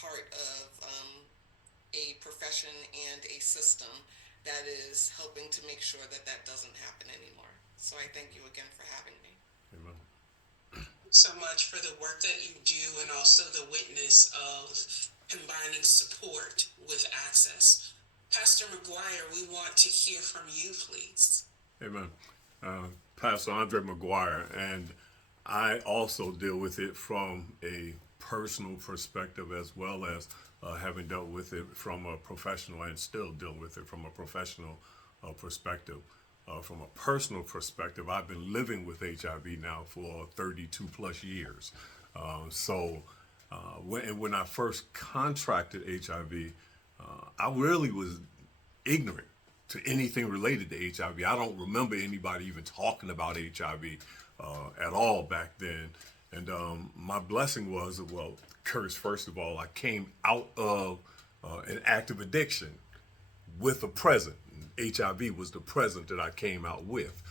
part of a profession and a system that is helping to make sure that that doesn't happen anymore. So I thank you again for having me. Amen. So much for the work that you do and also the witness of combining support with access. Pastor McGuire, we want to hear from you, please. Amen. Pastor Andre McGuire, and I also deal with it from a personal perspective as well as having dealt with it from a professional and still deal with it from a professional perspective. From a personal perspective, I've been living with HIV now for 32 plus years. So when I first contracted HIV, I really was ignorant to anything related to HIV. I don't remember anybody even talking about HIV at all back then. And my blessing was, well, curse, first of all, I came out of an active addiction with a present. HIV was the present that I came out with.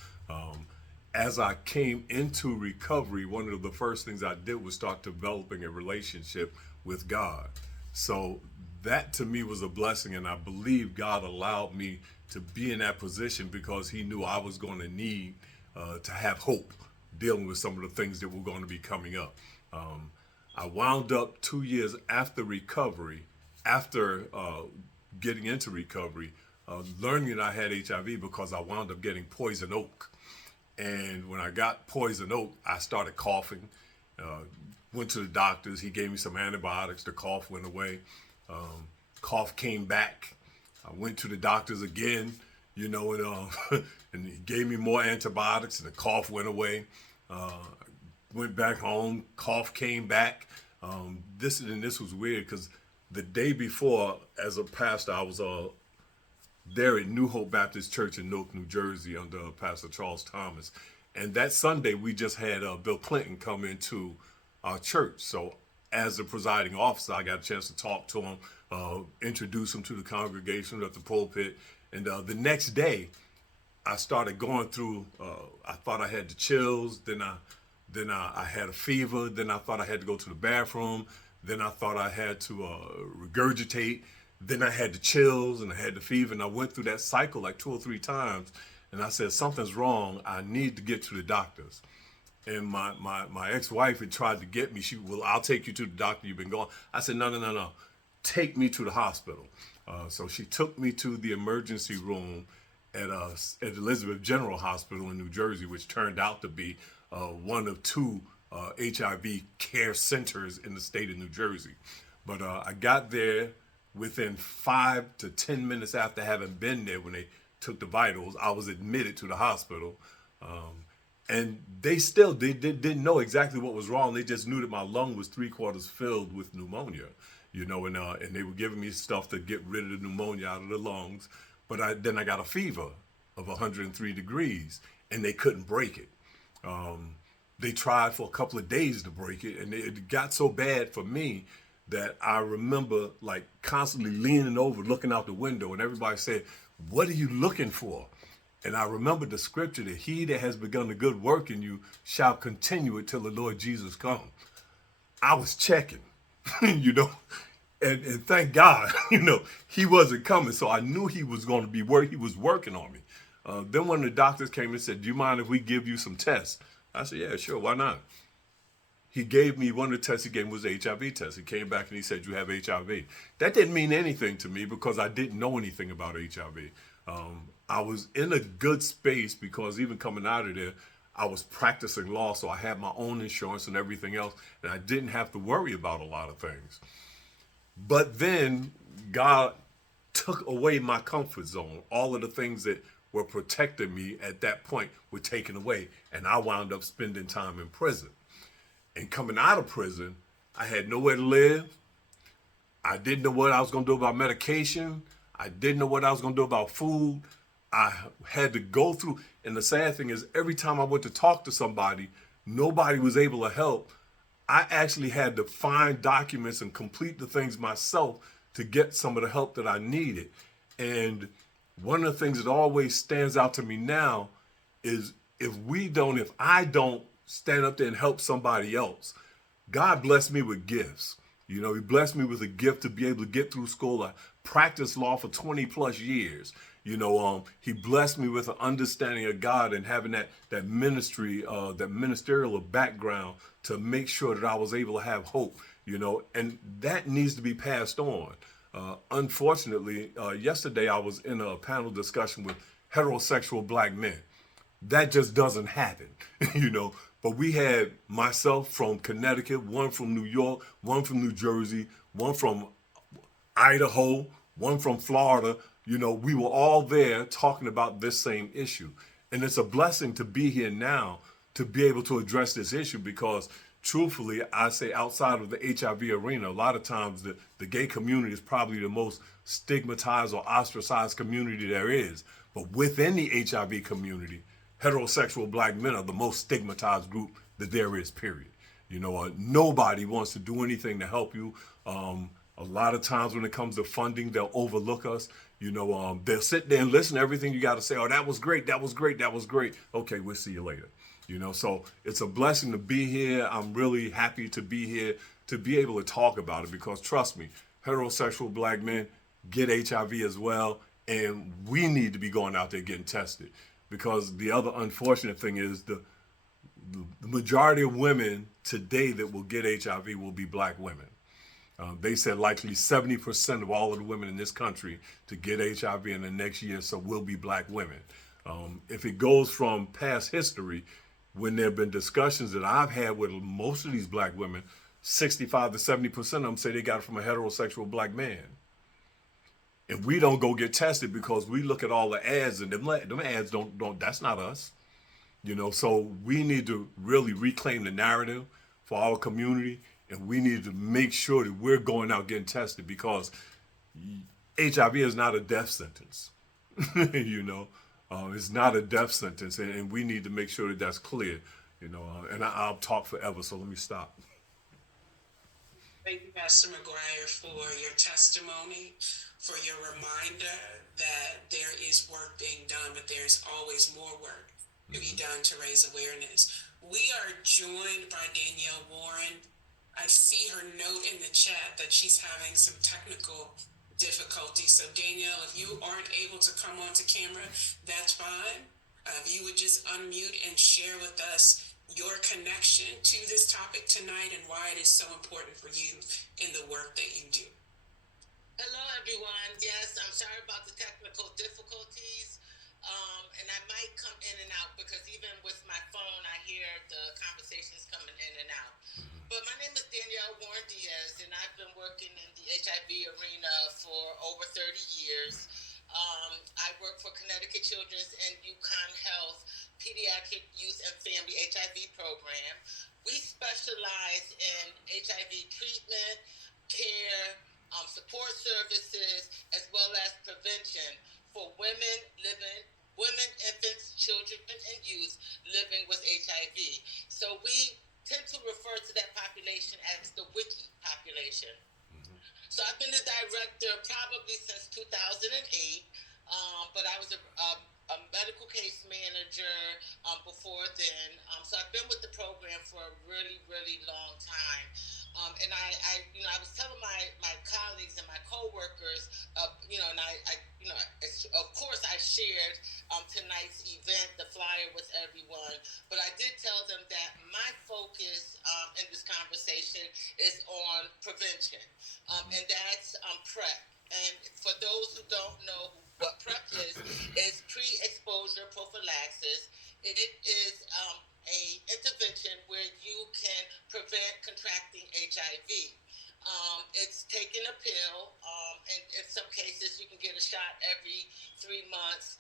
As I came into recovery, one of the first things I did was start developing a relationship with God. So that to me was a blessing, and I believe God allowed me to be in that position because He knew I was going to need to have hope dealing with some of the things that were going to be coming up. Um, I wound up 2 years after recovery, after getting into recovery, learning that I had HIV because I wound up getting poison oak. And when I got poison oak, I started coughing. Uh, Went to the doctors. He gave me some antibiotics. The cough went away. Um, Cough came back. I went to the doctors again, and he gave me more antibiotics, and the cough went away. Uh, Went back home. Cough came back. This was weird because the day before, as a pastor, I was there at New Hope Baptist Church in Newark, New Jersey, under Pastor Charles Thomas. And that Sunday, we just had Bill Clinton come into our church. So, as the presiding officer, I got a chance to talk to him, introduce him to the congregation at the pulpit. And the next day, I started going through. I thought I had the chills. Then I had a fever. Then I thought I had to go to the bathroom. Then I thought I had to regurgitate. Then I had the chills and I had the fever, and I went through that cycle like 2 or 3 times. And I said, something's wrong. I need to get to the doctors. And my ex-wife had tried to get me. Well, I'll take you to the doctor. You've been going. I said, no, no, no, no. Take me to the hospital. So she took me to the emergency room at Elizabeth General Hospital in New Jersey, which turned out to be one of two HIV care centers in the state of New Jersey. But I got there within 5 to 10 minutes after having been there when they took the vitals. I was admitted to the hospital. And didn't know exactly what was wrong. They just knew that my lung was 3/4 filled with pneumonia, and they were giving me stuff to get rid of the pneumonia out of the lungs. But then I got a fever of 103 degrees, and they couldn't break it. They tried for a couple of days to break it, and it got so bad for me that I remember like constantly leaning over, looking out the window, and everybody said, "What are you looking for?" And I remember the scripture that he that has begun a good work in you shall continue it till the Lord Jesus come. I was checking, you know, and thank God, he wasn't coming. So I knew he was going to be where he was working on me. Then one of the doctors came and said, "Do you mind if we give you some tests?" I said, "Yeah, sure, why not?" He gave me one of the tests he gave me was an HIV test. He came back and he said, "You have HIV." That didn't mean anything to me because I didn't know anything about HIV. I was in a good space because even coming out of there, I was practicing law, so I had my own insurance and everything else, and I didn't have to worry about a lot of things. But then God took away my comfort zone. All of the things that were protecting me at that point were taken away, and I wound up spending time in prison. And coming out of prison, I had nowhere to live. I didn't know what I was going to do about medication. I didn't know what I was going to do about food. I had to go through. And the sad thing is, every time I went to talk to somebody, nobody was able to help. I actually had to find documents and complete the things myself to get some of the help that I needed. And one of the things that always stands out to me now is if I don't stand up there and help somebody else, God blessed me with gifts. You know, he blessed me with a gift to be able to get through school. I practiced law for 20 plus years. You know, he blessed me with an understanding of God and having that ministry, that ministerial background to make sure that I was able to have hope. You know, and that needs to be passed on. Unfortunately, yesterday I was in a panel discussion with heterosexual black men. That just doesn't happen, you know. But we had myself from Connecticut, one from New York, one from New Jersey, one from Idaho, one from Florida. You know, we were all there talking about this same issue. And it's a blessing to be here now to be able to address this issue because truthfully, I say outside of the HIV arena, a lot of times the gay community is probably the most stigmatized or ostracized community there is. But within the HIV community, heterosexual black men are the most stigmatized group that there is, period. You know, nobody wants to do anything to help you. A lot of times when it comes to funding, they'll overlook us. You know, they'll sit there and listen to everything you got to say. Oh, that was great. That was great. That was great. Okay, we'll see you later. You know, so it's a blessing to be here. I'm really happy to be here to be able to talk about it because trust me, heterosexual black men get HIV as well, and we need to be going out there getting tested because the other unfortunate thing is the majority of women today that will get HIV will be black women. They said likely 70% of all of the women in this country to get HIV in the next year so will be black women. If it goes from past history, when there have been discussions that I've had with most of these black women, 65 to 70% of them say they got it from a heterosexual black man. And we don't go get tested because we look at all the ads and them ads don't that's not us. You know, so we need to really reclaim the narrative for our community, and we need to make sure that we're going out getting tested because HIV is not a death sentence. You know, it's not a death sentence, and we need to make sure that that's clear. You know, and I'll talk forever, so let me stop. Thank you, Pastor McGuire, for your testimony, for your reminder that there is work being done, but there's always more work to be done to raise awareness. We are joined by Danielle Warren. I see her note in the chat that she's having some technical difficulties. So Danielle, if you aren't able to come onto camera, that's fine. If you would just unmute and share with us your connection to this topic tonight and why it is so important for you in the work that you do. Hello, everyone. Yes, I'm sorry about the technical difficulties. And I might come in and out because even with my phone, I hear the conversations coming in and out. But my name is Danielle Warren Diaz, and I've been working in the HIV arena for over 30 years. I work for Connecticut Children's and UConn Health Pediatric Youth and Family HIV program. We specialize in HIV treatment, care, support services, as well as prevention for women, infants, children, and youth living with HIV. So we tend to refer to that population as the WICI population. So I've been the director probably since 2008, but I was a medical case manager before then. So I've been with the program for a really, really long time. And I was telling my colleagues and my coworkers, and of course I shared tonight's event, the flyer with everyone, but I did tell them that my focus in this conversation is on prevention, and that's PrEP. And for those who don't know what PrEP is pre-exposure prophylaxis. It is a intervention where you can prevent contracting HIV. It's taking a pill, and in some cases you can get a shot every 3 months,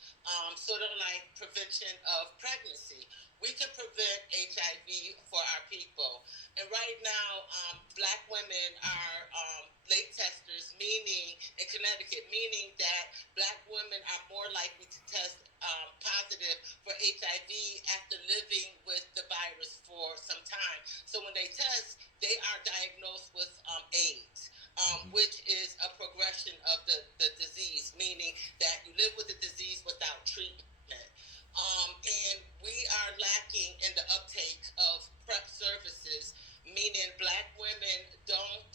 sort of like prevention of pregnancy. We can prevent HIV for our people. And right now, black women are late testers, meaning in Connecticut, meaning that black women are more likely to test positive for HIV after living with the virus for some time. So when they test, they are diagnosed with AIDS, which is a progression of the disease, meaning that you live with the disease without treatment. And we are lacking in the uptake of PrEP services, meaning black women don't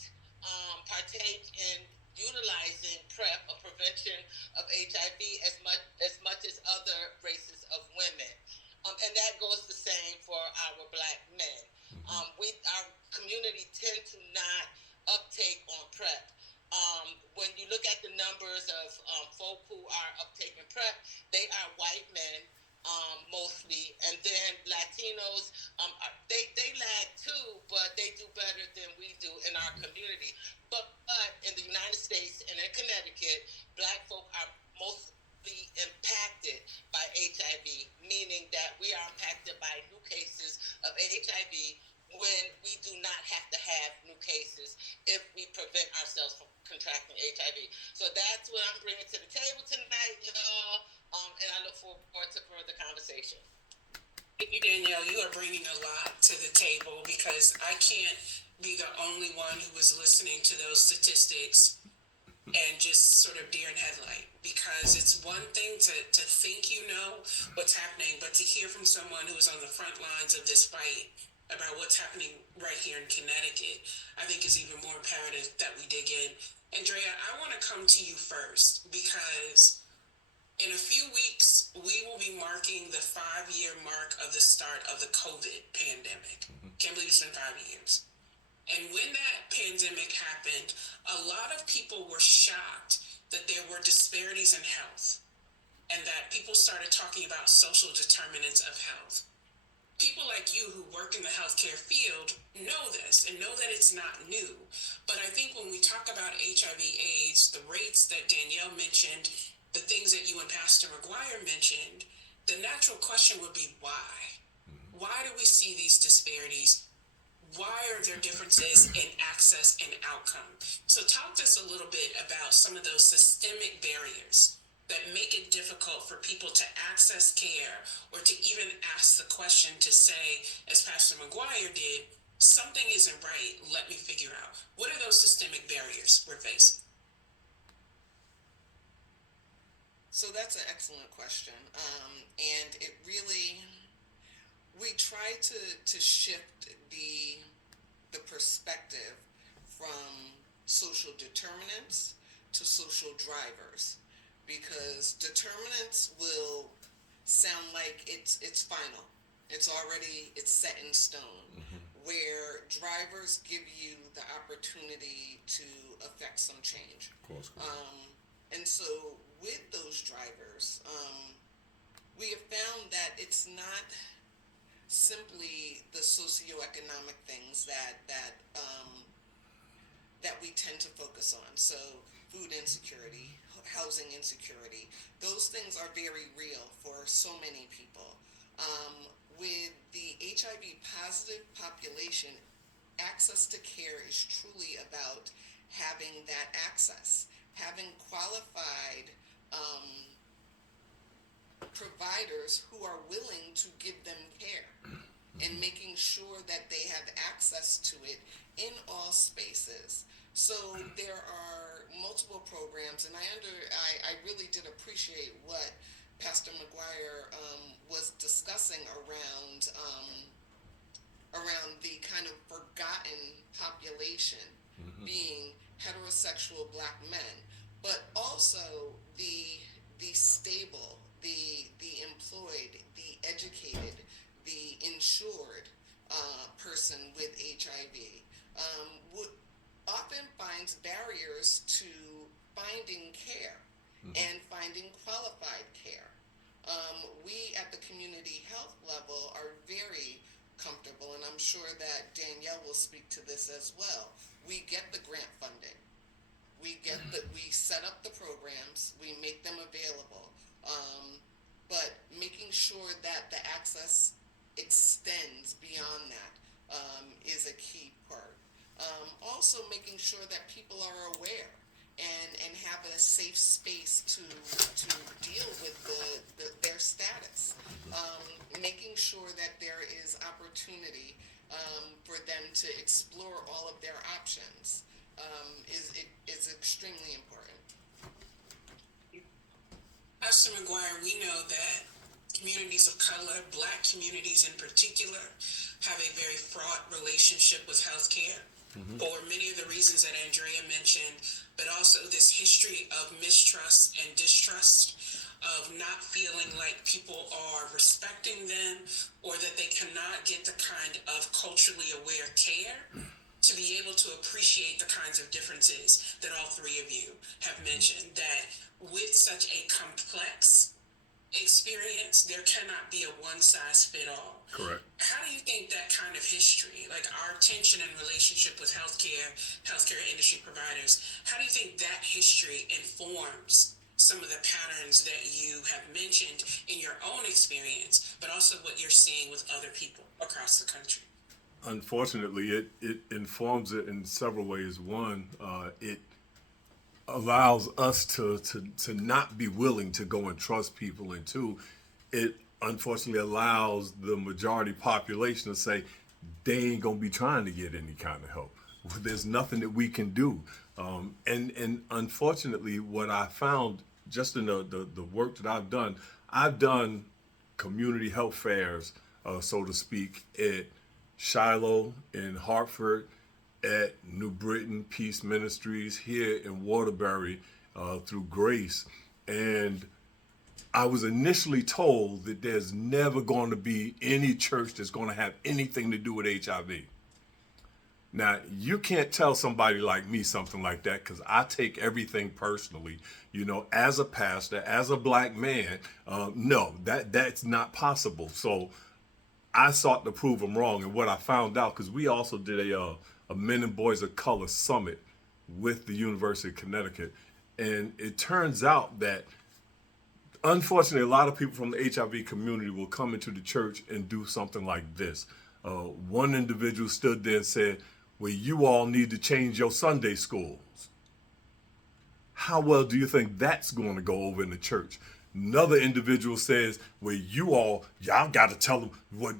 in utilizing PrEP, or prevention of HIV, as much as other races of women. And that goes the same for our Black men. Our community tend to not uptake on PrEP. When you look at the numbers of folk who are uptaking PrEP, they are white men, mostly, and then Latinos, they lag too, but they do better than we do in our community. But in the United States and in Connecticut, Black folk are mostly impacted by HIV, meaning that we are impacted by new cases of HIV when we do not have to have new cases if we prevent ourselves from contracting HIV. So that's what I'm bringing to the table tonight, y'all. And I look forward to further conversation. Thank you, Danielle. You are bringing a lot to the table, because I can't be the only one who was listening to those statistics and just sort of deer in headlight, because it's one thing to think you know what's happening, but to hear from someone who is on the front lines of this fight about what's happening right here in Connecticut, I think is even more imperative that we dig in. Andrea, I want to come to you first, because in a few weeks, we will be marking the 5-year mark of the start of the COVID pandemic. Can't believe it's been 5 years. And when that pandemic happened, a lot of people were shocked that there were disparities in health, and that people started talking about social determinants of health. People like you who work in the healthcare field know this and know that it's not new. But I think when we talk about HIV/AIDS, the rates that Danielle mentioned, the things that you and Pastor McGuire mentioned, the natural question would be why? Why do we see these disparities? Why are there differences in access and outcome? So talk to us a little bit about some of those systemic barriers that make it difficult for people to access care, or to even ask the question to say, as Pastor McGuire did, something isn't right, let me figure out. What are those systemic barriers we're facing? So that's an excellent question. And it really, we try to shift the perspective from social determinants to social drivers, because determinants will sound like it's final. It's set in stone. Where drivers give you the opportunity to affect some change. Of course. And so with those drivers, we have found that it's not simply the socioeconomic things that we tend to focus on. So food insecurity, housing insecurity, those things are very real for so many people. With the HIV positive population, access to care is truly about having that access, having qualified providers who are willing to give them care, and making sure that they have access to it in all spaces. So there are multiple programs, and I really did appreciate what Pastor McGuire was discussing around the kind of forgotten population, being heterosexual Black men, but also the stable, the employed, the educated, the insured person with HIV often finds barriers to finding care and finding qualified care. We at the community health level are very comfortable, and I'm sure that Danielle will speak to this as well. We get the grant funding. We set up the programs, we make them available, but making sure that the access extends beyond that is a key part. Also making sure that people are aware and have a safe space to deal with their status. Making sure that there is opportunity for them to explore all of their options is extremely important. Pastor McGuire, we know that communities of color, Black communities in particular, have a very fraught relationship with healthcare. for many of the reasons that Andrea mentioned, but also this history of mistrust and distrust, of not feeling like people are respecting them or that they cannot get the kind of culturally aware care to be able to appreciate the kinds of differences that all three of you have mentioned, that with such a complex experience, there cannot be a one-size-fit-all. Correct. How do you think that kind of history, like our tension and relationship with healthcare industry providers, how do you think that history informs some of the patterns that you have mentioned in your own experience, but also what you're seeing with other people across the country? Unfortunately, it informs it in several ways. One, it allows us to not be willing to go and trust people. And two, it unfortunately allows the majority population to say they ain't gonna be trying to get any kind of help. There's nothing that we can do. And unfortunately, what I found just in the work that I've done community health fairs, so to speak, at Shiloh, in Hartford, at New Britain, Peace Ministries, here in Waterbury, through Grace. And I was initially told that there's never going to be any church that's going to have anything to do with HIV. Now, you can't tell somebody like me something like that, because I take everything personally. You know, as a pastor, as a black man, no, that's not possible. So I sought to prove them wrong. And what I found out, because we also did a Men and Boys of Color Summit with the University of Connecticut. And it turns out that, unfortunately, a lot of people from the HIV community will come into the church and do something like this. One individual stood there and said, well, you all need to change your Sunday schools. How well do you think that's going to go over in the church? Another individual says, well, y'all got to tell them what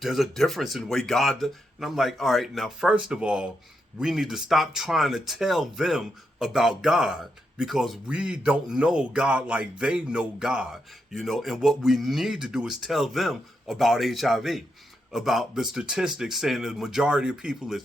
there's a difference in the way God does. And I'm like, all right, now, first of all, we need to stop trying to tell them about God, because we don't know God like they know God, you know. And what we need to do is tell them about HIV, about the statistics saying the majority of people is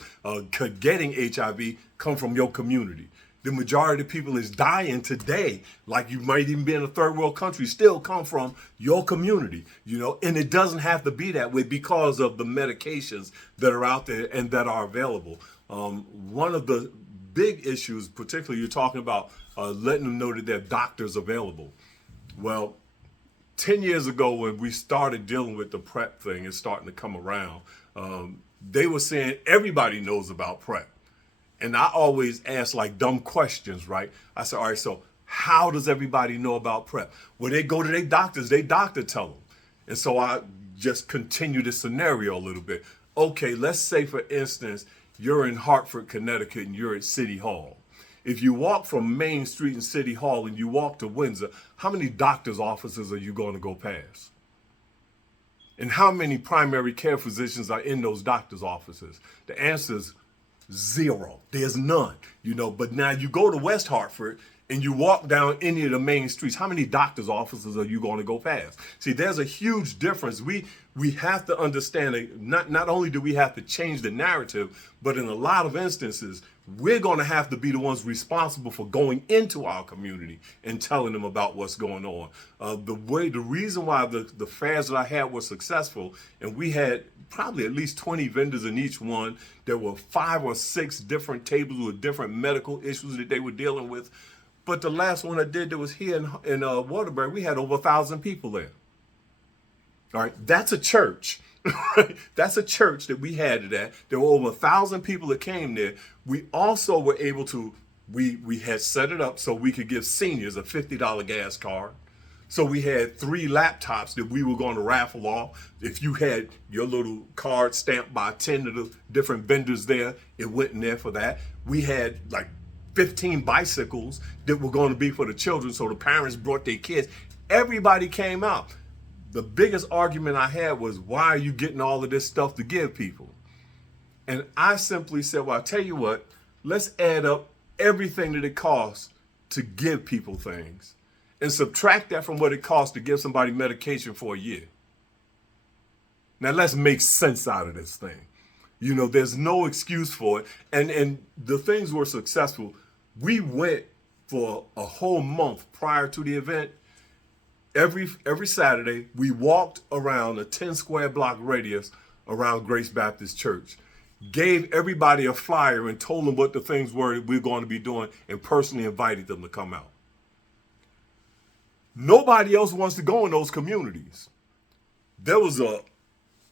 getting HIV come from your community. The majority of people is dying today, like you might even be in a third world country, still come from your community, you know. And it doesn't have to be that way because of the medications that are out there and that are available. One of the big issues, particularly, you're talking about letting them know that there are doctors available. Well, 10 years ago, when we started dealing with the PrEP thing and starting to come around, they were saying everybody knows about PrEP. And I always ask like dumb questions, right? I said, all right, so how does everybody know about PrEP? Well, they go to their doctors, their doctor tell them. And so I just continue the scenario a little bit. Okay, let's say, for instance, you're in Hartford, Connecticut, and you're at City Hall. If you walk from Main Street in City Hall and you walk to Windsor, how many doctor's offices are you going to go past? And how many primary care physicians are in those doctor's offices? The answer is zero. There's none, you know. But now you go to West Hartford and you walk down any of the main streets, how many doctor's offices are you going to go past? See, there's a huge difference. We have to understand that not only do we have to change the narrative, but in a lot of instances, we're going to have to be the ones responsible for going into our community and telling them about what's going on. The reason why the fairs that I had were successful, and we had probably at least 20 vendors in each one. There were 5 or 6 different tables with different medical issues that they were dealing with. But the last one I did that was here in Waterbury, we had over 1,000 people there. All right, that's a church. Right? That's a church that we had it at. There were over 1,000 people that came there. We also were able to, we had set it up so we could give seniors a $50 gas card. So we had 3 laptops that we were going to raffle off. If you had your little card stamped by 10 of the different vendors there, it went in there for that. We had like 15 bicycles that were going to be for the children, so the parents brought their kids. Everybody came out. The biggest argument I had was, why are you getting all of this stuff to give people? And I simply said, well, I'll tell you what, let's add up everything that it costs to give people things and subtract that from what it costs to give somebody medication for a year. Now let's make sense out of this thing. You know, there's no excuse for it. And the things were successful. We went for a whole month prior to the event. Every Saturday, we walked around a 10 square block radius around Grace Baptist Church, gave everybody a flyer and told them what the things were that we're going to be doing, and personally invited them to come out. Nobody else wants to go in those communities. There was a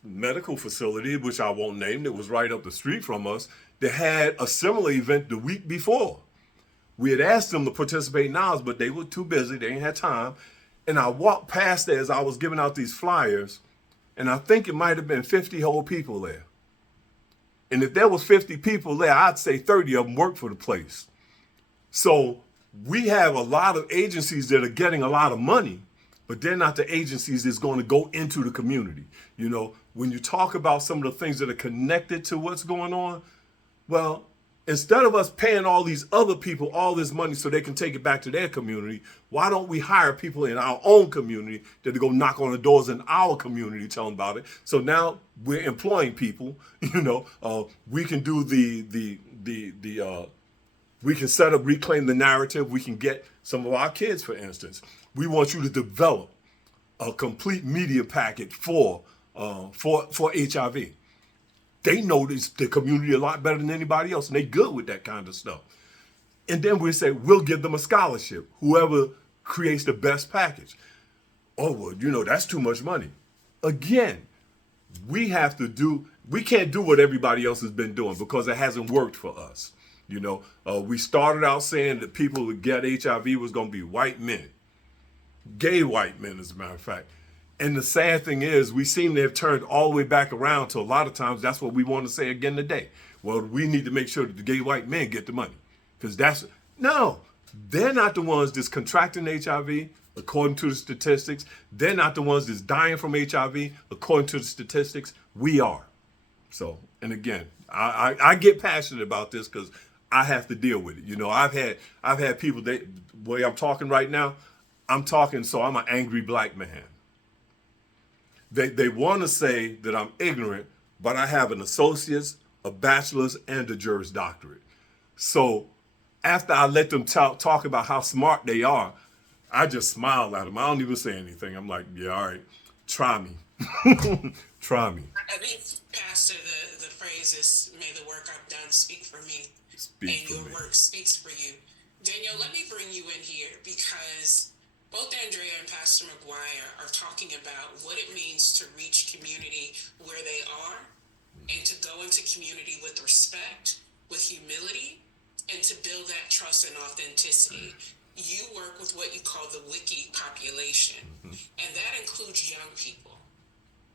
medical facility, which I won't name, that was right up the street from us, that had a similar event the week before. We had asked them to participate in ours, but they were too busy. They ain't had time. And I walked past there as I was giving out these flyers, and I think it might have been 50 whole people there. And if there was 50 people there, I'd say 30 of them worked for the place. So we have a lot of agencies that are getting a lot of money, but they're not the agencies that's going to go into the community. You know, when you talk about some of the things that are connected to what's going on, well, instead of us paying all these other people all this money so they can take it back to their community, why don't we hire people in our own community to go knock on the doors in our community, tell them about it? So now we're employing people. You know, we can do we can set up, reclaim the narrative. We can get some of our kids, for instance. We want you to develop a complete media packet for HIV. They know the community a lot better than anybody else, and they good with that kind of stuff. And then we say, we'll give them a scholarship, whoever creates the best package. Oh, well, you know, that's too much money. Again, we can't do what everybody else has been doing because it hasn't worked for us. You know, we started out saying that people who get HIV was going to be white men, gay white men, as a matter of fact. And the sad thing is, we seem to have turned all the way back around to a lot of times that's what we want to say again today. Well, we need to make sure that the gay white men get the money. Because they're not the ones that's contracting HIV, according to the statistics. They're not the ones that's dying from HIV, according to the statistics. We are. So, and again, I get passionate about this because I have to deal with it. You know, I've had people, the way I'm talking right now, I'm an angry black man. They want to say that I'm ignorant, but I have an associate's, a bachelor's, and a Juris Doctorate. So after I let them talk about how smart they are, I just smile at them. I don't even say anything. I'm like, yeah, all right, try me. Try me. I think, Pastor, the phrase is, may the work I've done speak for me. And your work speaks for you. Daniel, let me bring you in here because both Andrea and Pastor McGuire are talking about what it means to reach community where they are and to go into community with respect, with humility, and to build that trust and authenticity. You work with what you call the wiki population, and that includes young people.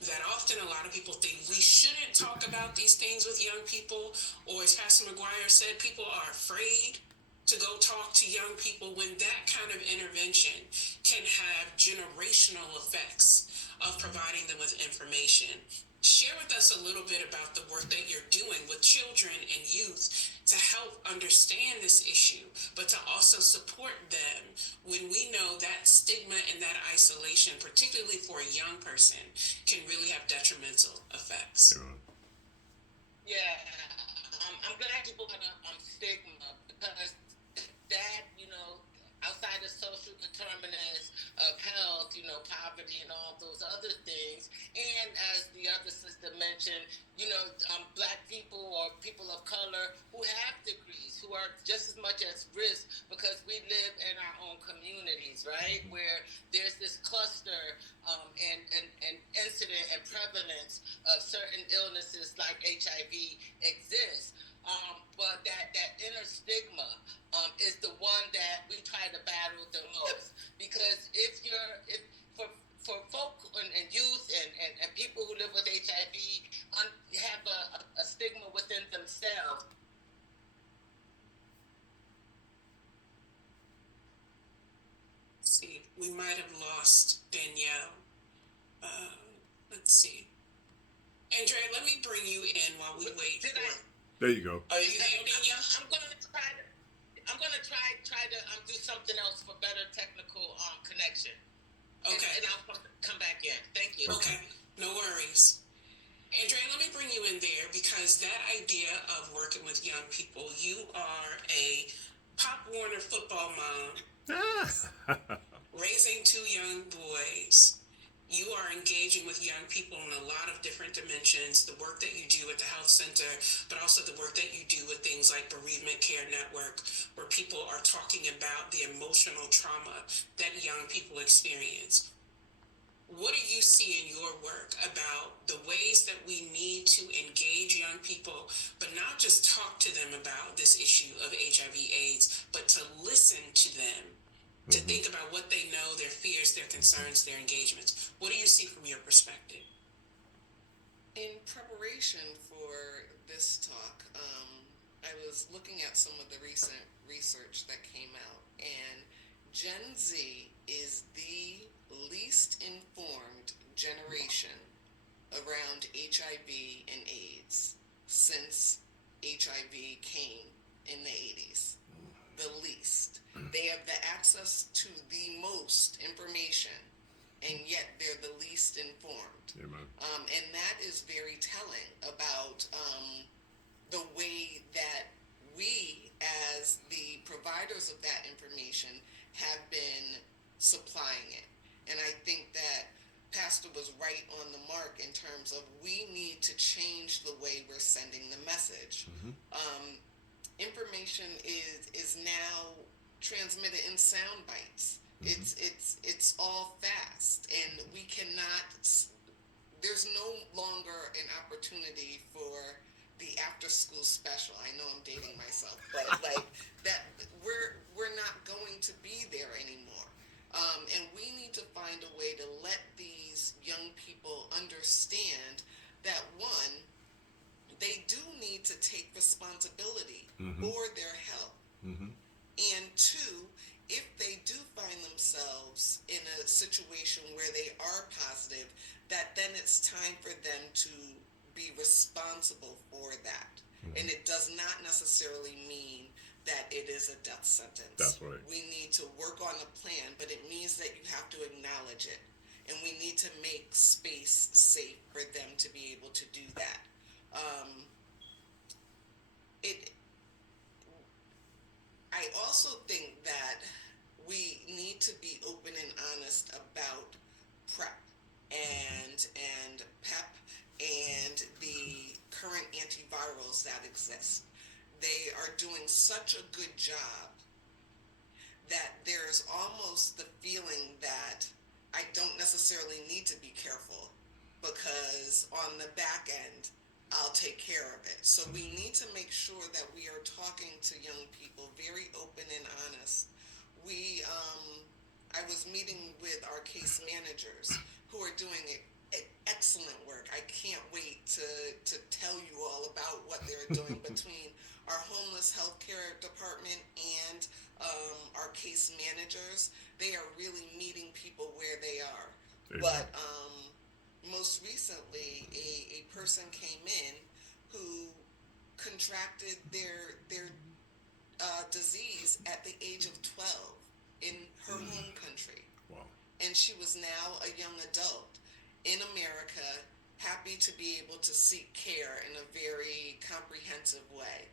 That often a lot of people think we shouldn't talk about these things with young people, or as Pastor McGuire said, people are afraid to go talk to young people when that kind of intervention can have generational effects of providing them with information. Share with us a little bit about the work that you're doing with children and youth to help understand this issue, but to also support them when we know that stigma and that isolation, particularly for a young person, can really have detrimental effects. Yeah, I'm glad you brought up stigma because that, you know, outside of social determinants of health, you know, poverty and all those other things, and as the other sister mentioned, you know, black people or people of color who have degrees, who are just as much at risk because we live in our own communities, right, where there's this cluster and incident and prevalence of certain illnesses like HIV exists. But that inner stigma is the one that we try to battle the most, because for folk and youth and people who live with HIV have a stigma within themselves. See, we might have lost Danielle. Let's see. Andrea, let me bring you in while we wait. There you go. Are you there, Danielle? I'm gonna try to do something else for better technical connection. Okay. And I'll come back in. Thank you. Okay. No worries. Andrea, let me bring you in there because that idea of working with young people, you are a Pop Warner football mom, raising two young boys. You are engaging with young people in a lot of different dimensions, the work that you do at the health center, but also the work that you do with things like Bereavement Care Network, where people are talking about the emotional trauma that young people experience. What do you see in your work about the ways that we need to engage young people, but not just talk to them about this issue of HIV/AIDS, but to listen to them, to think about what they know, their fears, their concerns, their engagements? What do you see from your perspective? In preparation for this talk, I was looking at some of the recent research that came out, and Gen Z is the least informed generation around HIV and AIDS since HIV came in the 80s. The least. They have the access to the most information, and yet they're the least informed. Amen. And that is very telling about the way that we, as the providers of that information, have been supplying it. And I think that Pastor was right on the mark in terms of we need to change the way we're sending the message. Information is now transmitted in sound bites. It's all fast, and we cannot. There's no longer an opportunity for the after school special. I know I'm dating myself, but like that, we're not going to be there anymore. And we need to find a way to let these young people understand that, one, they do need to take responsibility for their health. And two, if they do find themselves in a situation where they are positive, that then it's time for them to be responsible for that. And it does not necessarily mean that it is a death sentence. That's right. We need to work on a plan, but it means that you have to acknowledge it. And we need to make space safe for them to be able to do that. I also think that we need to be open and honest about PrEP and PEP and the current antivirals that exist. They are doing such a good job that there's almost the feeling that I don't necessarily need to be careful because on the back end, I'll take care of it. So we need to make sure that we are talking to young people very open and honest. I was meeting with our case managers who are doing excellent work. I can't wait to tell you all about what they're doing between our homeless healthcare department and our case managers. They are really meeting people where they are. Amen. But most recently, a person came in who contracted their disease at the age of 12 in her home country. Wow. And she was now a young adult in America, happy to be able to seek care in a very comprehensive way.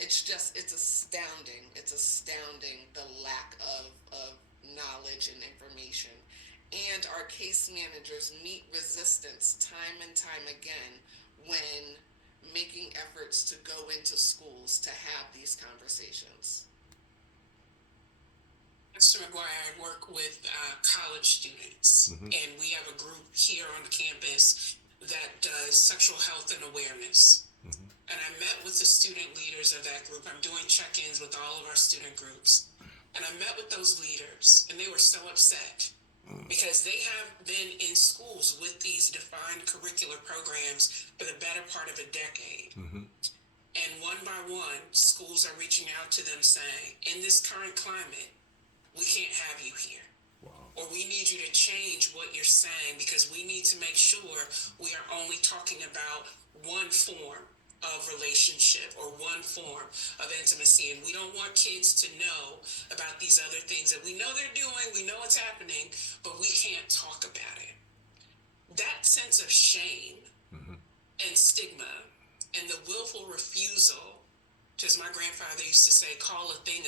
It's astounding. It's astounding the lack of knowledge and information. And our case managers meet resistance time and time again when making efforts to go into schools to have these conversations. Pastor McGuire, I work with college students, and we have a group here on campus that does sexual health and awareness. And I met with the student leaders of that group. I'm doing check-ins with all of our student groups. And I met with those leaders, and they were so upset because they have been in schools with these defined curricular programs for the better part of a decade. And one by one, schools are reaching out to them saying, in this current climate, we can't have you here. Wow. Or we need you to change what you're saying because we need to make sure we are only talking about one form of relationship or one form of intimacy, and we don't want kids to know about these other things that we know they're doing, we know it's happening, but we can't talk about it. that sense of shame and stigma and the willful refusal, as my grandfather used to say, call a thing,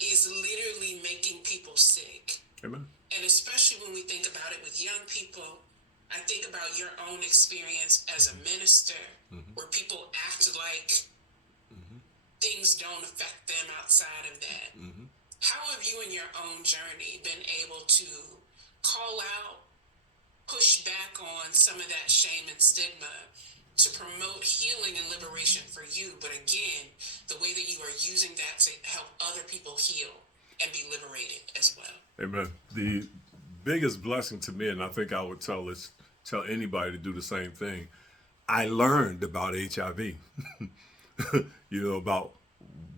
is literally making people sick. Amen. And especially when we think about it with young people, I think about your own experience as a minister, where people act like things don't affect them outside of that. How have you in your own journey been able to call out, push back on some of that shame and stigma to promote healing and liberation for you, but again, the way that you are using that to help other people heal and be liberated as well? Amen. The biggest blessing to me, and I think I would tell anybody to do the same thing, I learned about HIV, about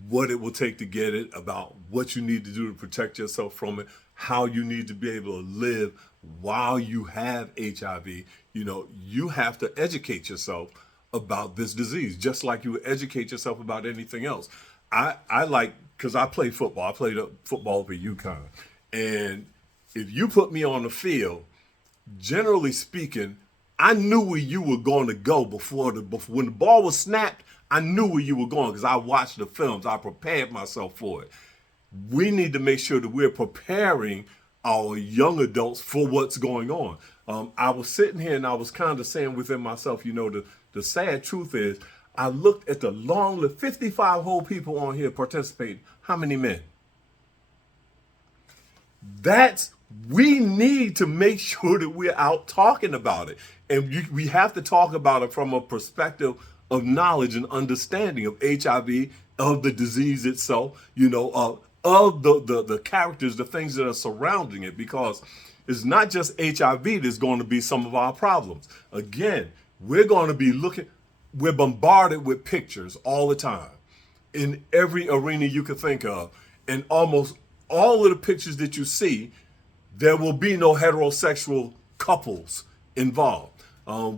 what it will take to get it, about what you need to do to protect yourself from it, how you need to be able to live while you have HIV. You have to educate yourself about this disease, just like you would educate yourself about anything else. I like, because I play football. I played football for UConn. And if you put me on the field, generally speaking, I knew where you were going to go before when the ball was snapped. I knew where you were going because I watched the films. I prepared myself for it. We need to make sure that we're preparing our young adults for what's going on. I was sitting here and I was kind of saying within myself, the sad truth is, I looked at the long list, 55 whole people on here participating. How many men? We need to make sure that we're out talking about it. And we have to talk about it from a perspective of knowledge and understanding of HIV, of the disease itself, of the characters, the things that are surrounding it, because it's not just HIV that's going to be some of our problems. Again, we're bombarded with pictures all the time in every arena you can think of. And almost all of the pictures that you see, there will be no heterosexual couples involved.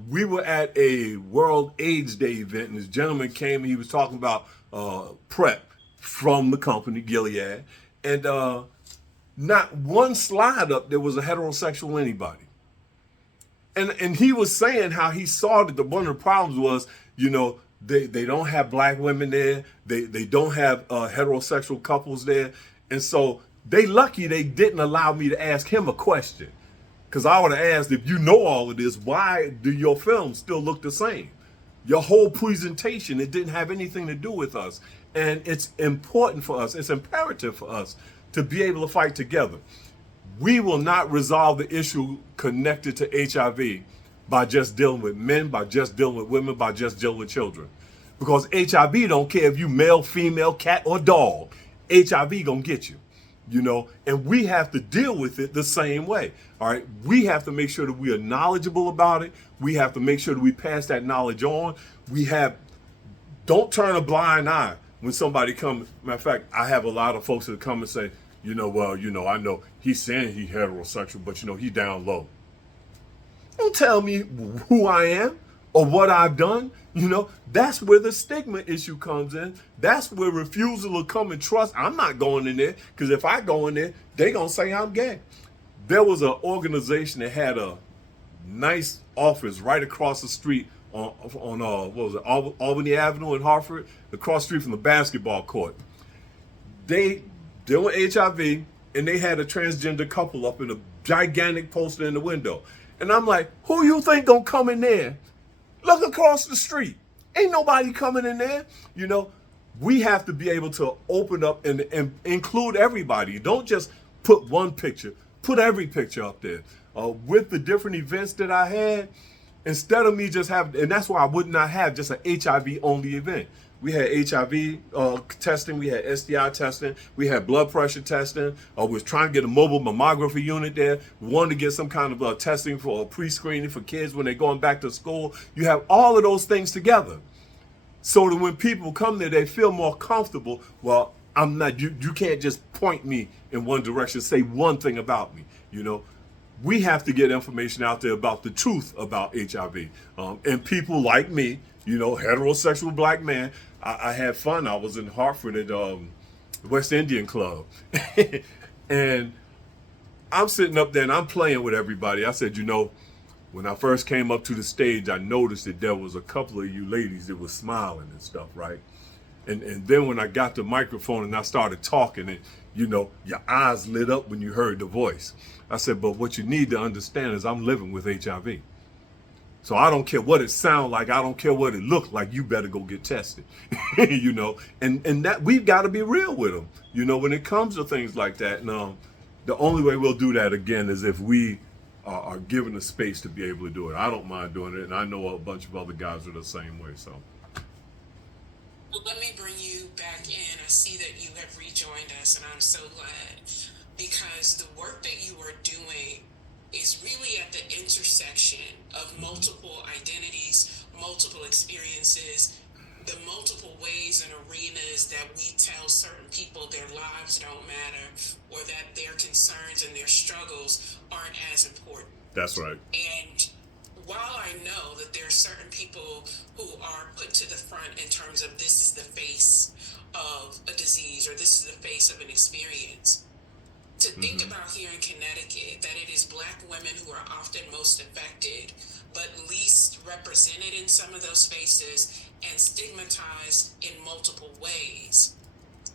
We were at a World AIDS Day event, and this gentleman came and he was talking about PrEP from the company, Gilead. And not one slide up there was a heterosexual anybody. And he was saying how he saw that one of the problems was, they don't have black women there. They don't have heterosexual couples there. And so they lucky they didn't allow me to ask him a question. Because I would have asked, if you know all of this, why do your films still look the same? Your whole presentation, it didn't have anything to do with us. And it's important for us, it's imperative for us to be able to fight together. We will not resolve the issue connected to HIV by just dealing with men, by just dealing with women, by just dealing with children. Because HIV don't care if you male, female, cat, or dog. HIV gonna get you. And we have to deal with it the same way. All right. We have to make sure that we are knowledgeable about it. We have to make sure that we pass that knowledge on. Don't turn a blind eye when somebody comes. Matter of fact, I have a lot of folks that come and say, I know he's saying he's heterosexual, but he down low. Don't tell me who I am or what I've done. That's where the stigma issue comes in. That's where refusal to come and trust. I'm not going in there, because if I go in there, they're going to say I'm gay. There was an organization that had a nice office right across the street on Albany Avenue in Hartford, across the street from the basketball court. They deal with HIV, and they had a transgender couple up in a gigantic poster in the window. And I'm like, who you think gonna come in there? Look across the street. Ain't nobody coming in there. We have to be able to open up and include everybody. Don't just put one picture. Put every picture up there. With the different events that I had, instead of me just having, and that's why I would not have just an HIV only event. We had HIV testing, we had STI testing, we had blood pressure testing. We was trying to get a mobile mammography unit there. We wanted to get some kind of testing for pre-screening for kids when they're going back to school. You have all of those things together, so that when people come there, they feel more comfortable. Well, I'm not. You can't just point me in one direction, say one thing about me. We have to get information out there about the truth about HIV. And people like me, heterosexual black man. I had fun. I was in Hartford at West Indian Club. And I'm sitting up there and I'm playing with everybody. I said, When I first came up to the stage, I noticed that there was a couple of you ladies that were smiling and stuff, right? And then when I got the microphone and I started talking, and your eyes lit up when you heard the voice. I said, but what you need to understand is I'm living with HIV. So I don't care what it sounds like. I don't care what it looks like. You better go get tested, And that we've got to be real with them, when it comes to things like that. And the only way we'll do that again is if we are given the space to be able to do it. I don't mind doing it, and I know a bunch of other guys are the same way. So. Well, let me bring you back in. I see that you have rejoined us, and I'm so glad because the work that you are doing is really at the intersection of multiple identities, multiple experiences, the multiple ways and arenas that we tell certain people their lives don't matter or that their concerns and their struggles aren't as important. That's right. And while I know that there are certain people who are put to the front in terms of this is the face of a disease or this is the face of an experience, to think about here in Connecticut that it is Black women who are often most affected, but least represented in some of those spaces and stigmatized in multiple ways.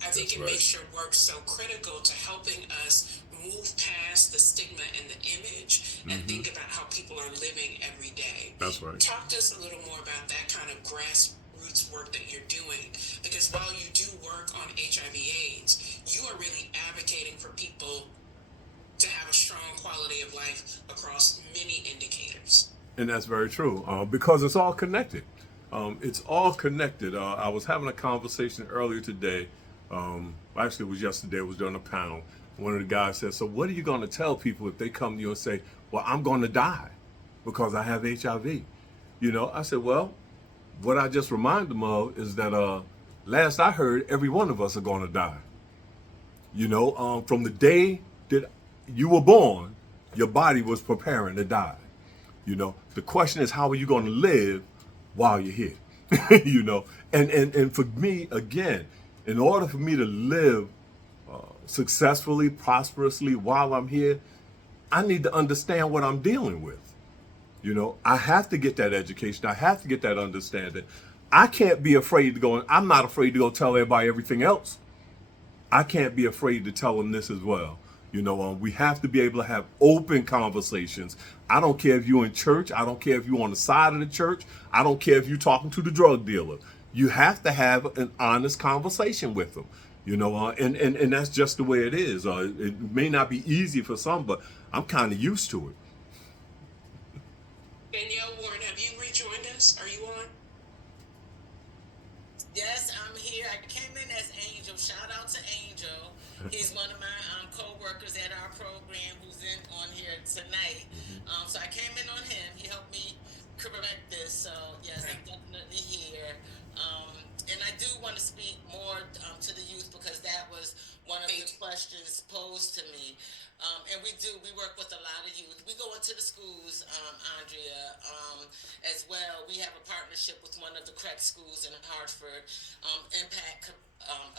I think That's it right. makes your work so critical to helping us move past the stigma and the image and think about how people are living every day. That's right. Talk to us a little more about that kind of grassroots work that you're doing, because while you do work on HIV/AIDS, you are really advocating for people to have a strong quality of life across many indicators. And that's very true, because it's all connected. It's all connected. I was having a conversation earlier today. Actually, it was yesterday. It was during a panel. One of the guys said, so what are you going to tell people if they come to you and say, well, I'm going to die because I have HIV? I said, well, what I just remind them of is that last I heard, every one of us are going to die. From the day that you were born, your body was preparing to die. The question is, how are you going to live while you're here? And for me, again, in order for me to live successfully, prosperously while I'm here, I need to understand what I'm dealing with. I have to get that education. I have to get that understanding. I can't be afraid to go. I'm not afraid to go tell everybody everything else. I can't be afraid to tell them this as well. We have to be able to have open conversations. I don't care if you're in church. I don't care if you're on the side of the church. I don't care if you're talking to the drug dealer. You have to have an honest conversation with them. And that's just the way it is. It may not be easy for some, but I'm kind of used to it. Danielle Warren, have you rejoined us? Are you on? Yes, I'm here. I came in as Angel. Shout out to Angel. He's one of my co-workers at our program who's in on here tonight. So I came in on him. He helped me correct this. So yes, I'm definitely here. And I do want to speak more to the youth because that was one of the questions posed to me. And we work with a lot of youth. We go into the schools, Andrea, as well. We have a partnership with one of the CREC schools in Hartford, Impact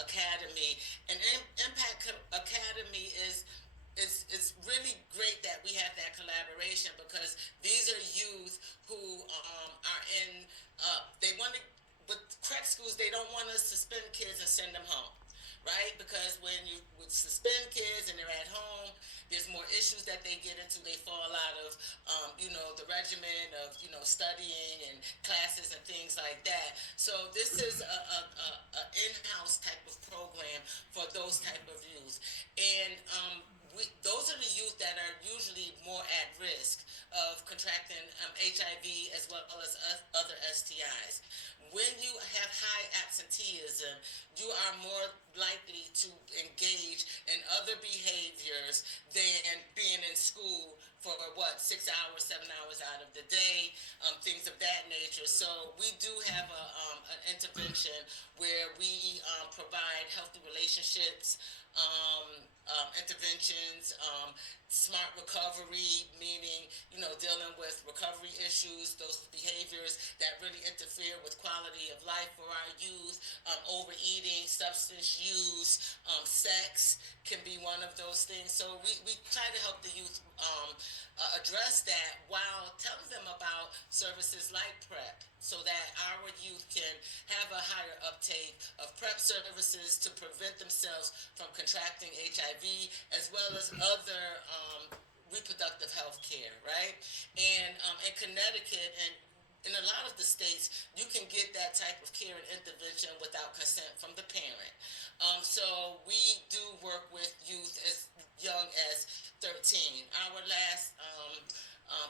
Academy. And Impact Academy is it's really great that we have that collaboration because these are youth who are in, they want to, with CREC schools, they don't want to suspend kids and send them home. Right? Because when you would suspend kids and they're at home, there's more issues that they get into. They fall out of, the regimen of, studying and classes and things like that. So this is a in-house type of program for those type of youth. And those are the youth that are usually more at risk of contracting HIV as well as other STIs. When you have high absenteeism, you are more likely to engage in other behaviors than being in school for 6 hours, 7 hours out of the day, things of that nature. So we do have an intervention where we provide healthy relationships, interventions, smart recovery, meaning, dealing with recovery issues, those behaviors that really interfere with quality of life for our youth, overeating, substance use, Sex can be one of those things. So we try to help the youth address that while telling them about services like PrEP so that our youth can have a higher uptake of PrEP services to prevent themselves from contracting HIV as well as other reproductive health care, right? And in Connecticut and in a lot of the states, you can get that type of care and intervention without consent from the parent. So we do work with youth as young as 13. Our last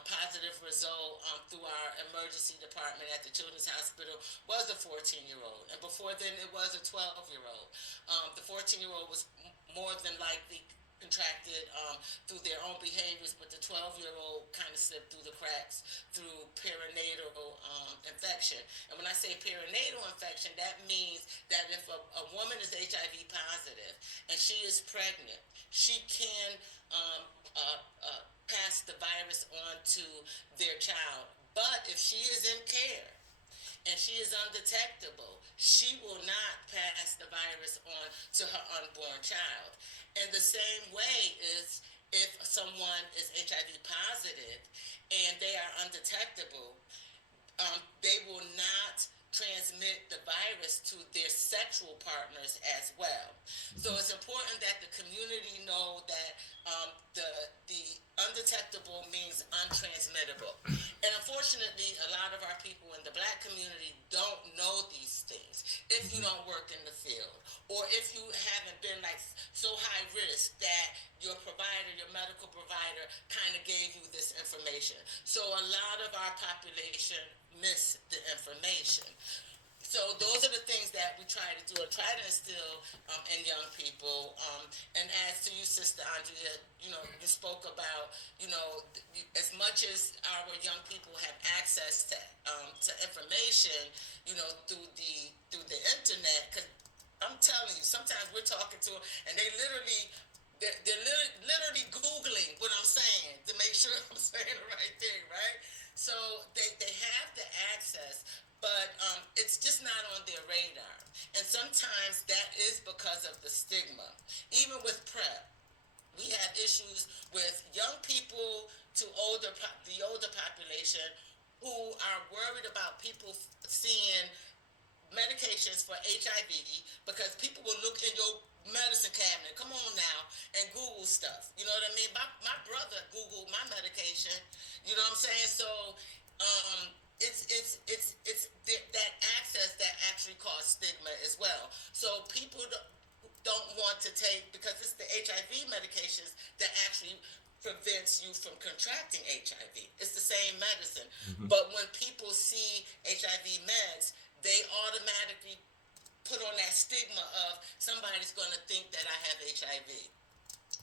positive result through our emergency department at the Children's Hospital was a 14-year-old. And before then, it was a 12-year-old. The 14-year-old was more than likely contracted through their own behaviors, but the 12-year-old kind of slipped through the cracks through perinatal infection. And when I say perinatal infection, that means that if a woman is HIV positive and she is pregnant, she can pass the virus on to their child. But if she is in care and she is undetectable, she will not pass the virus on to her unborn child. And the same way is if someone is HIV positive and they are undetectable, they will not transmit the virus to their sexual partners as well. So it's important that the community know that the undetectable means untransmittable. And unfortunately, a lot of our people in the Black community don't know these things if you don't work in the field or if you haven't been like so high risk that your provider, your medical provider kind of gave you this information. So a lot of our population miss the information. So those are the things that we try to do and try to instill in young people. And as to you, Sister Andrea, you spoke about, as much as our young people have access to information, through the internet. Because I'm telling you, sometimes we're talking to them and they're literally Googling what I'm saying to make sure I'm saying the right thing, right? So they have the access, but it's just not on their radar. And sometimes that is because of the stigma. Even with PrEP, we have issues with young people to the older population who are worried about people seeing medications for HIV because people will look in your medicine cabinet, come on now, and Google stuff. You know what I mean? My brother Googled my medication. You know what I'm saying? So it's that access that actually causes stigma as well. So people don't want to take, because it's the HIV medications that actually prevents you from contracting HIV. It's the same medicine. But when people see HIV meds, they automatically put on that stigma of somebody's going to think that I have HIV,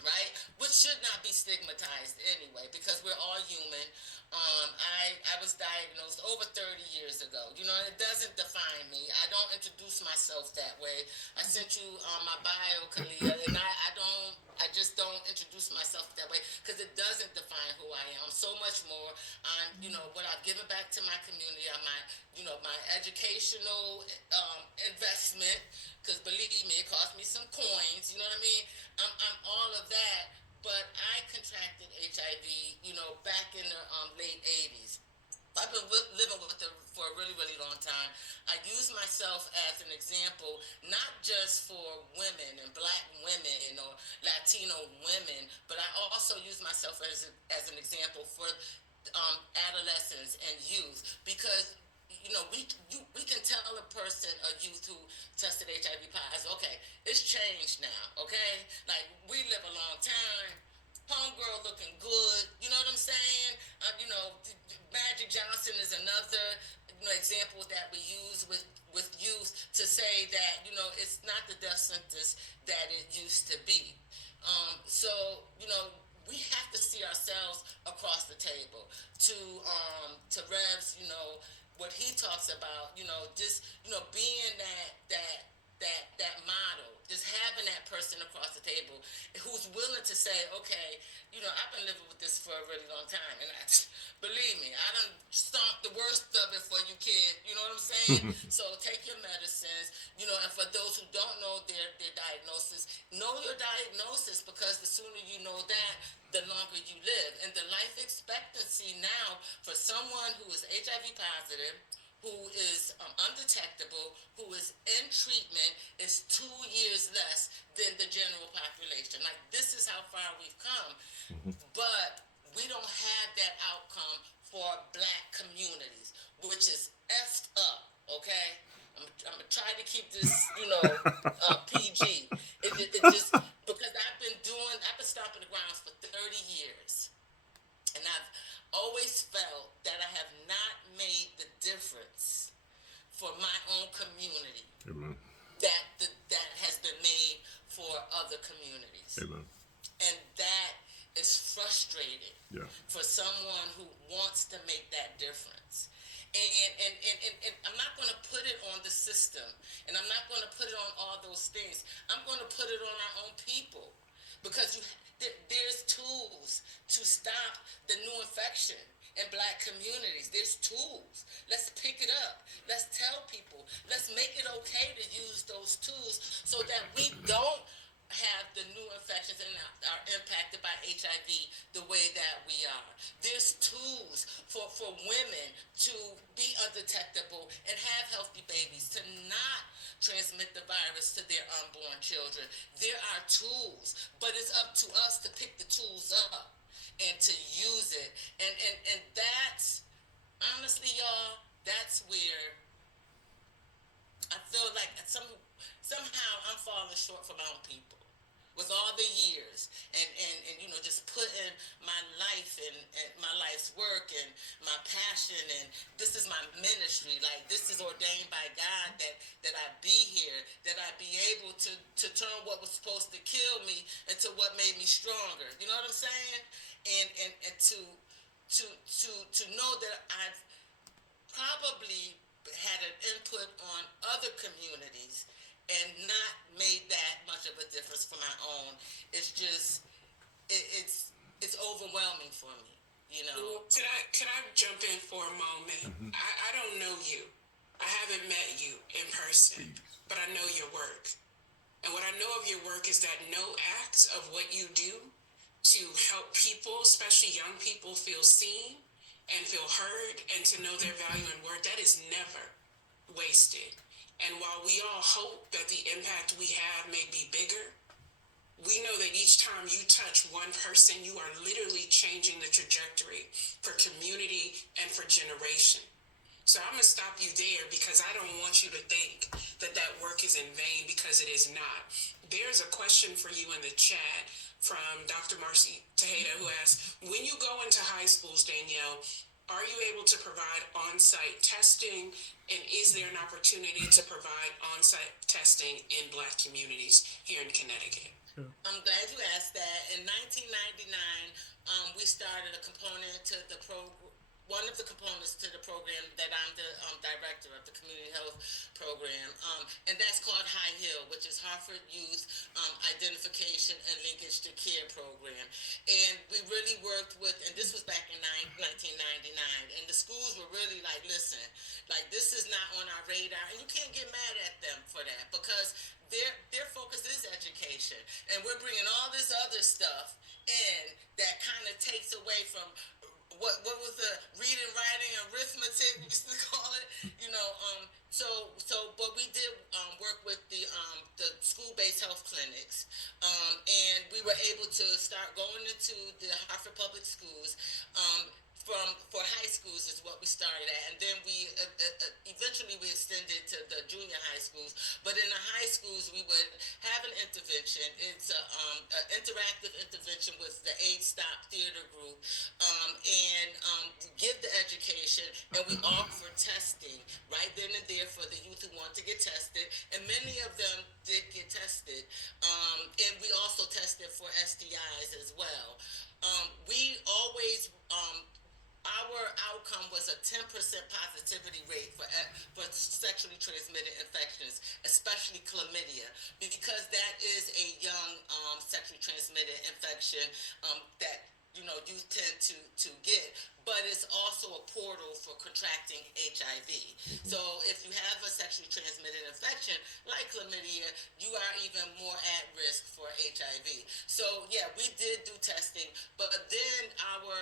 right? Which should not be stigmatized anyway, because we're all human. I was diagnosed over 30 years ago, and it doesn't define me. I don't introduce myself that way. I sent you my bio, Kalia, and I just don't introduce myself that way because it doesn't define who I am. So much more on, what I've given back to my community, on my educational investment, because believe me, it cost me some coins, you know what I mean? I'm all of that, but I contracted HIV, back in the late 80s. I've been living with it for a really, really long time. I use myself as an example, not just for women and Black women or Latino women, but I also use myself as an example for adolescents and youth, because we can tell a person, a youth who tested HIV positive, okay, it's changed now, okay? Like, we live a long time. Homegirl looking good, you know what I'm saying? Magic Johnson is another example that we use with youth to say that, it's not the death sentence that it used to be. So, we have to see ourselves across the table. To Rev's, what he talks about, just, being that model, just having that person across the table who's willing to say, okay, I've been living with this for a really long time, and believe me, I done stomped the worst of it for you, kid. You know what I'm saying? So take your medicines. And for those who don't know their diagnosis, know your diagnosis, because the sooner you know that, the longer you live. And the life expectancy now for someone who is HIV positive, who is undetectable, who is in treatment, is 2 years less than the general population. Like, this is how far we've come. But we don't have that outcome for Black communities, which is effed up, okay? I'm going to try to keep this, PG. It just, because I've been stomping the grounds for 30 years. And I've always felt that I have not made the difference for my own community. Amen. That has been made for other communities. Amen. And that is frustrating for someone who wants to make that difference. And I'm not going to put it on the system, and I'm not going to put it on all those things. I'm going to put it on our own people, because there's tools to stop the new infection in Black communities. There's tools. Let's pick it up. Let's tell people. Let's make it okay to use those tools so that we don't have the new infections and are impacted by HIV the way that we are. There's tools for women to be undetectable and have healthy babies, to not transmit the virus to their unborn children. There are tools, but it's up to us to pick the tools up and to use it. And that's, honestly, y'all, that's where I feel like somehow I'm falling short for my own people. With all the years and just putting my life and my life's work and my passion, and this is my ministry, like, this is ordained by God that I be here, that I be able to turn what was supposed to kill me into what made me stronger. You know what I'm saying? And to know that I've probably had an input on other communities and not made that much of a difference for my own. It's just, it's overwhelming for me, Could I jump in for a moment? I don't know you. I haven't met you in person, but I know your work. And what I know of your work is that no act of what you do to help people, especially young people, feel seen and feel heard and to know their value and worth, that is never wasted. And while we all hope that the impact we have may be bigger, we know that each time you touch one person, you are literally changing the trajectory for community and for generation. So I'm going to stop you there, because I don't want you to think that that work is in vain, because it is not. There's a question for you in the chat from Dr. Marcy Tejeda, who asks, when you go into high schools, Danielle, are you able to provide on-site testing, and is there an opportunity to provide on-site testing in Black communities here in Connecticut? I'm glad you asked that. In 1999, we started a component to the one of the components to the program that I'm the director of, the community health program, and that's called High Hill, which is Hartford Youth Identification and Linkage to Care program. And we really worked with, and this was back in 1999, and the schools were really like, listen, like, this is not on our radar, and you can't get mad at them for that, because their focus is education, and we're bringing all this other stuff in that kind of takes away from what was the reading, writing, arithmetic we used to call it, but we did work with the school-based health clinics, and we were able to start going into the Hartford Public Schools. For high schools is what we started at, and then we eventually we extended to the junior high schools. But in the high schools, we would have an intervention. It's an interactive intervention with the AIDS Stop Theater Group, and give the education, and we offer testing right then and there for the youth who want to get tested, and many of them did get tested, and we also tested for STIs as well. We always our outcome was a 10% positivity rate for sexually transmitted infections, especially chlamydia, because that is a young sexually transmitted infection that youth tend to get, but it's also a portal for contracting HIV. So if you have a sexually transmitted infection like chlamydia, you are even more at risk for HIV. So yeah, we did do testing, but then our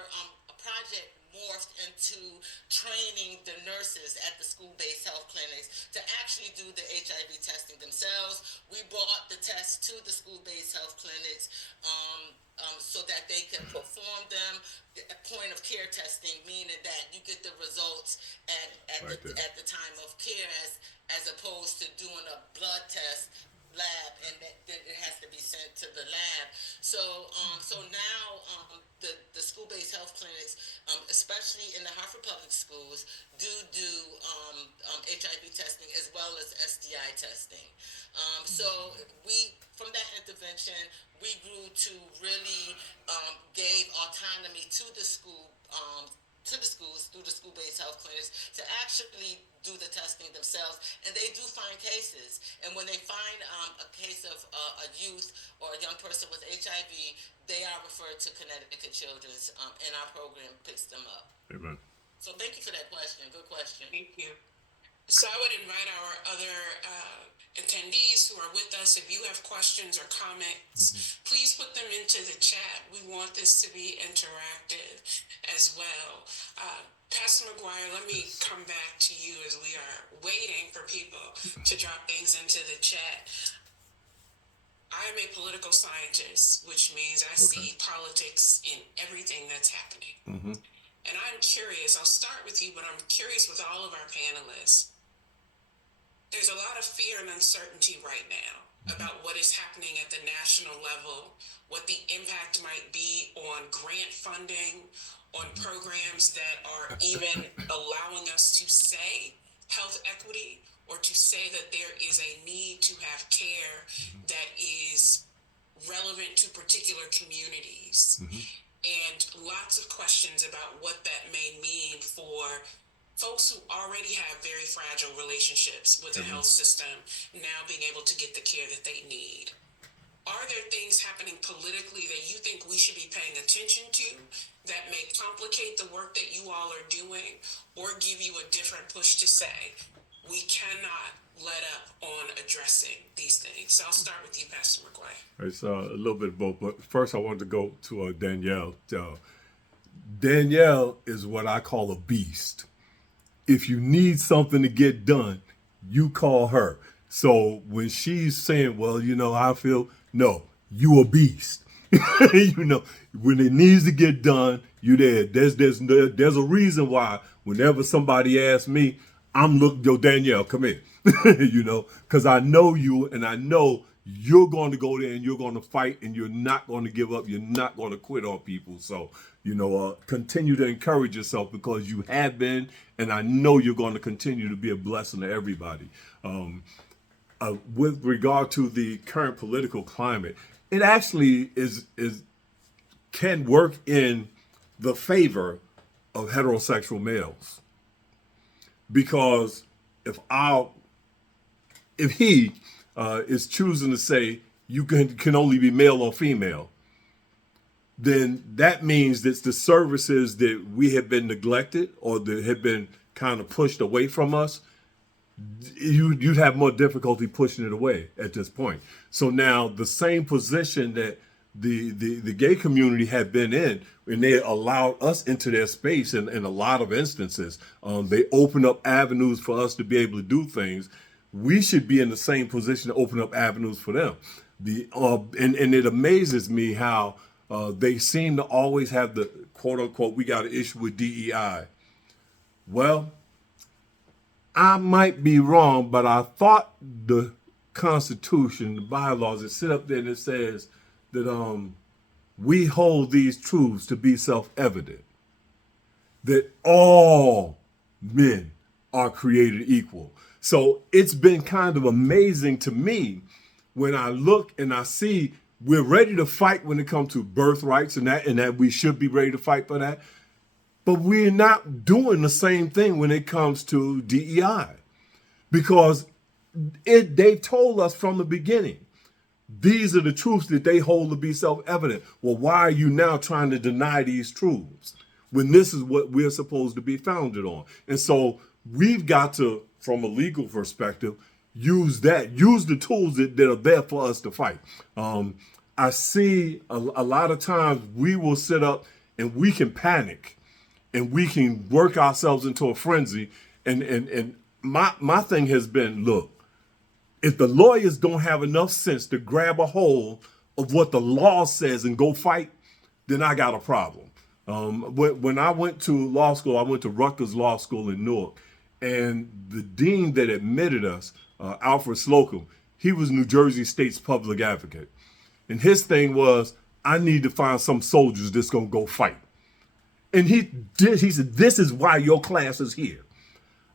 project morphed into training the nurses at the school-based health clinics to actually do the HIV testing themselves. We brought the tests to the school-based health clinics so that they can perform them. Point of care testing, meaning that you get the results at the time of care, as opposed to doing a blood test lab and then it has to be sent to the lab. So now the school-based health clinics, especially in the Hartford Public Schools, do HIV testing as well as STI testing. So we, from that intervention, we grew to really gave autonomy to the school. To the schools through the school-based health clinics to actually do the testing themselves, and they do find cases. And when they find a case of a youth or a young person with HIV, they are referred to Connecticut Children's, and our program picks them up. Amen. So thank you for that question. Good question. Thank you. So I would invite our other attendees who are with us, if you have questions or comments, please put them into the chat. We want this to be interactive as well. Pastor McGuire, let me come back to you as we are waiting for people to drop things into the chat. I am a political scientist, which means I see politics in everything that's happening. And I'm curious, I'll start with you, but I'm curious with all of our panelists. There's a lot of fear and uncertainty right now about what is happening at the national level, what the impact might be on grant funding, on programs that are even allowing us to say health equity or to say that there is a need to have care that is relevant to particular communities. And lots of questions about what that may mean for folks who already have very fragile relationships with the health system now being able to get the care that they need. Are there things happening politically that you think we should be paying attention to that may complicate the work that you all are doing or give you a different push to say, we cannot let up on addressing these things? So I'll start with you, Pastor McGuire. It's a little bit of both, but first I wanted to go to Danielle. Danielle is what I call a beast. If you need something to get done, you call her. So when she's saying, well, I feel, no, you a beast. When it needs to get done, you there. There's a reason why whenever somebody asks me, I'm looking, yo, Danielle, come here. Because I know you and I know you're going to go there and you're going to fight and you're not going to give up. You're not going to quit on people. So, continue to encourage yourself because you have been, and I know you're going to continue to be a blessing to everybody. With regard to the current political climate, it actually can work in the favor of heterosexual males. Because if he is choosing to say you can only be male or female, then that means that the services that we have been neglected or that have been kind of pushed away from us, you'd have more difficulty pushing it away at this point. So now the same position that the gay community had been in, and they allowed us into their space in a lot of instances, they opened up avenues for us to be able to do things. We should be in the same position to open up avenues for them. And it amazes me how they seem to always have the quote unquote, we got an issue with DEI. Well, I might be wrong, but I thought the Constitution, the bylaws, it sit up there and it says that we hold these truths to be self-evident, that all men are created equal. So it's been kind of amazing to me when I look and I see we're ready to fight when it comes to birthrights and that we should be ready to fight for that. But we're not doing the same thing when it comes to DEI, because they told us from the beginning, these are the truths that they hold to be self-evident. Well, why are you now trying to deny these truths when this is what we're supposed to be founded on? And so we've got to, from a legal perspective, use the tools that are there for us to fight. I see a lot of times we will sit up and we can panic and we can work ourselves into a frenzy. And my thing has been, look, if the lawyers don't have enough sense to grab a hold of what the law says and go fight, then I got a problem. When I went to law school, I went to Rutgers Law School in Newark, and the dean that admitted us, Alfred Slocum, he was New Jersey State's public advocate. And his thing was, I need to find some soldiers that's going to go fight. And he said, this is why your class is here.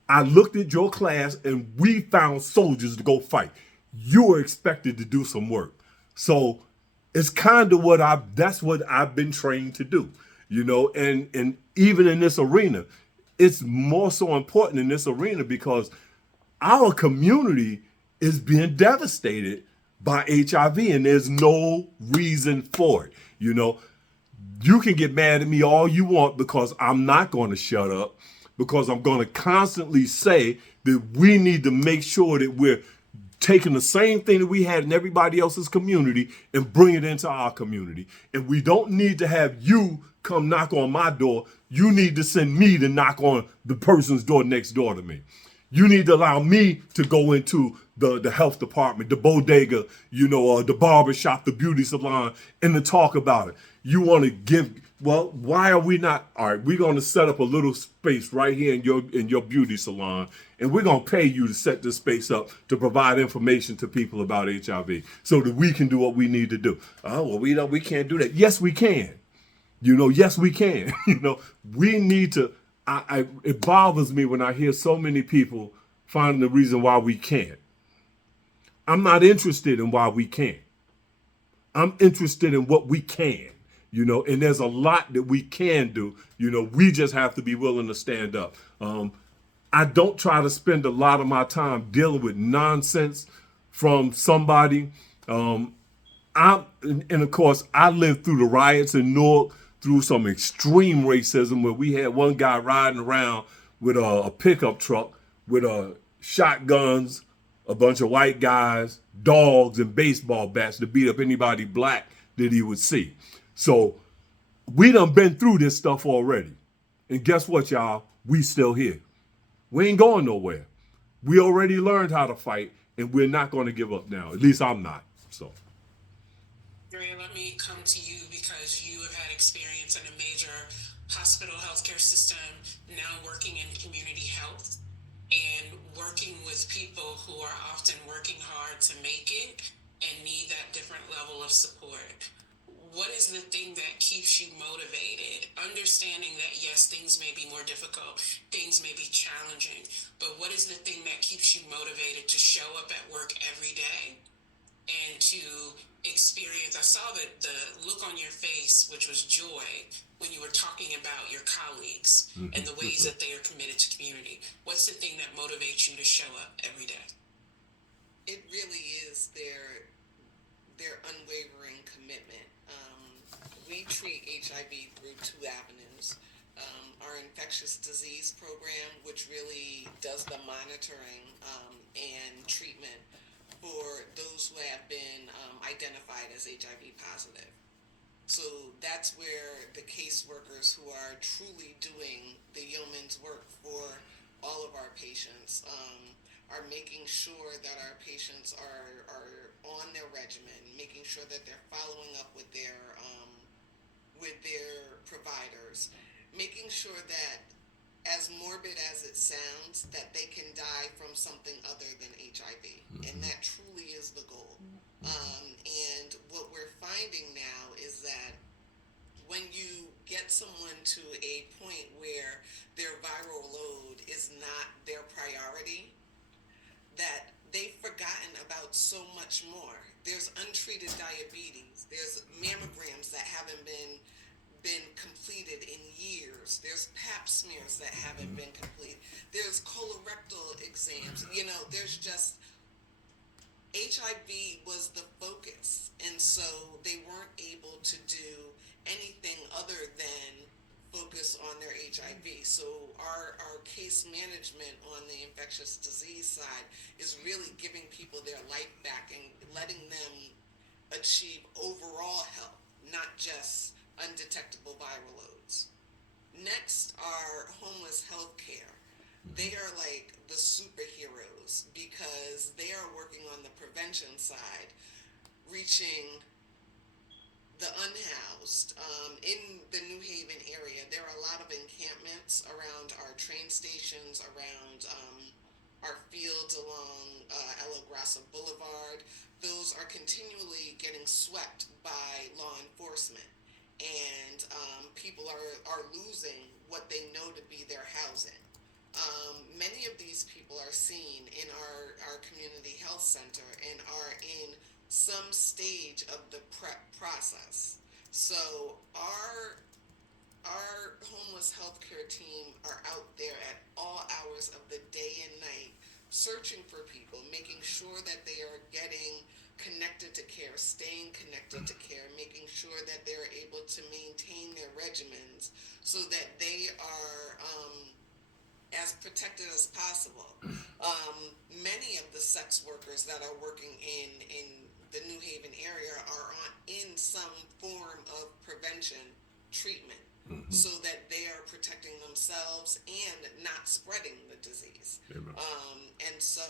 I looked at your class and we found soldiers to go fight. You were expected to do some work. So it's kind of that's what I've been trained to do, and even in this arena, it's more so important in this arena because our community is being devastated by HIV and there's no reason for it. You can get mad at me all you want because I'm not going to shut up, because I'm going to constantly say that we need to make sure that we're taking the same thing that we had in everybody else's community and bring it into our community. And we don't need to have you come knock on my door. You need to send me to knock on the person's door next door to me. You need to allow me to go into the health department, the bodega, the barber shop, the beauty salon, and to talk about it. You want to why are we not? All right, we're going to set up a little space right here in your beauty salon, and we're going to pay you to set this space up to provide information to people about HIV so that we can do what we need to do. Oh, well, we can't do that. Yes, we can. Yes, we can. We need to. It bothers me when I hear so many people finding the reason why we can't. I'm not interested in why we can't. I'm interested in what we can. And there's a lot that we can do. We just have to be willing to stand up. I don't try to spend a lot of my time dealing with nonsense from somebody. And of course, I lived through the riots in Newark, through some extreme racism where we had one guy riding around with a pickup truck with shotguns, a bunch of white guys, dogs, and baseball bats to beat up anybody black that he would see. So we done been through this stuff already. And guess what, y'all? We still here. We ain't going nowhere. We already learned how to fight, and we're not going to give up now. At least I'm not. So, Andrea, let me come to you because you have had experience in a major hospital healthcare system, now working in community health and working with people who are often working hard to make it and need that different level of support. What is the thing that keeps you motivated? Understanding that, yes, things may be more difficult, things may be challenging, but what is the thing that keeps you motivated to show up at work every day and to experience? I saw the look on your face, which was joy, when you were talking about your colleagues and the ways that they are committed to community. What's the thing that motivates you to show up every day? It really is their unwavering commitment. We treat HIV through two avenues. Our infectious disease program, which really does the monitoring and treatment for those who have been identified as HIV positive. So that's where the caseworkers who are truly doing the yeoman's work for all of our patients are making sure that our patients are on their regimen, making sure that they're following up with their providers, making sure that, as morbid as it sounds, that they can die from something other than HIV. And that truly is the goal. And what we're finding now is that when you get someone to a point where their viral load is not their priority, that they've forgotten about so much more. There's untreated diabetes. There's mammograms that haven't been been completed in years. There's pap smears that haven't been completed. There's colorectal exams. You know, there's just HIV was the focus, and so they weren't able to do anything other than focus on their HIV. So our case management on the infectious disease side is really giving people their life back and letting them achieve overall health, not just undetectable viral loads. Next are homeless health care. They are like the superheroes because they are working on the prevention side, reaching the unhoused. In the New Haven area, there are a lot of encampments around our train stations, around our fields along Ella Grassa Boulevard. Those are continually getting swept by law enforcement, and people are losing what they know to be their housing. Many of these people are seen in our community health center and are in some stage of the prep process. So our homeless healthcare team are out there at all hours of the day and night searching for people, making sure that they are getting connected to care, staying connected to care, making sure that they're able to maintain their regimens so that they are as protected as possible. Many of the sex workers that are working in the New Haven area are in some form of prevention treatment, so that they are protecting themselves and not spreading the disease. And so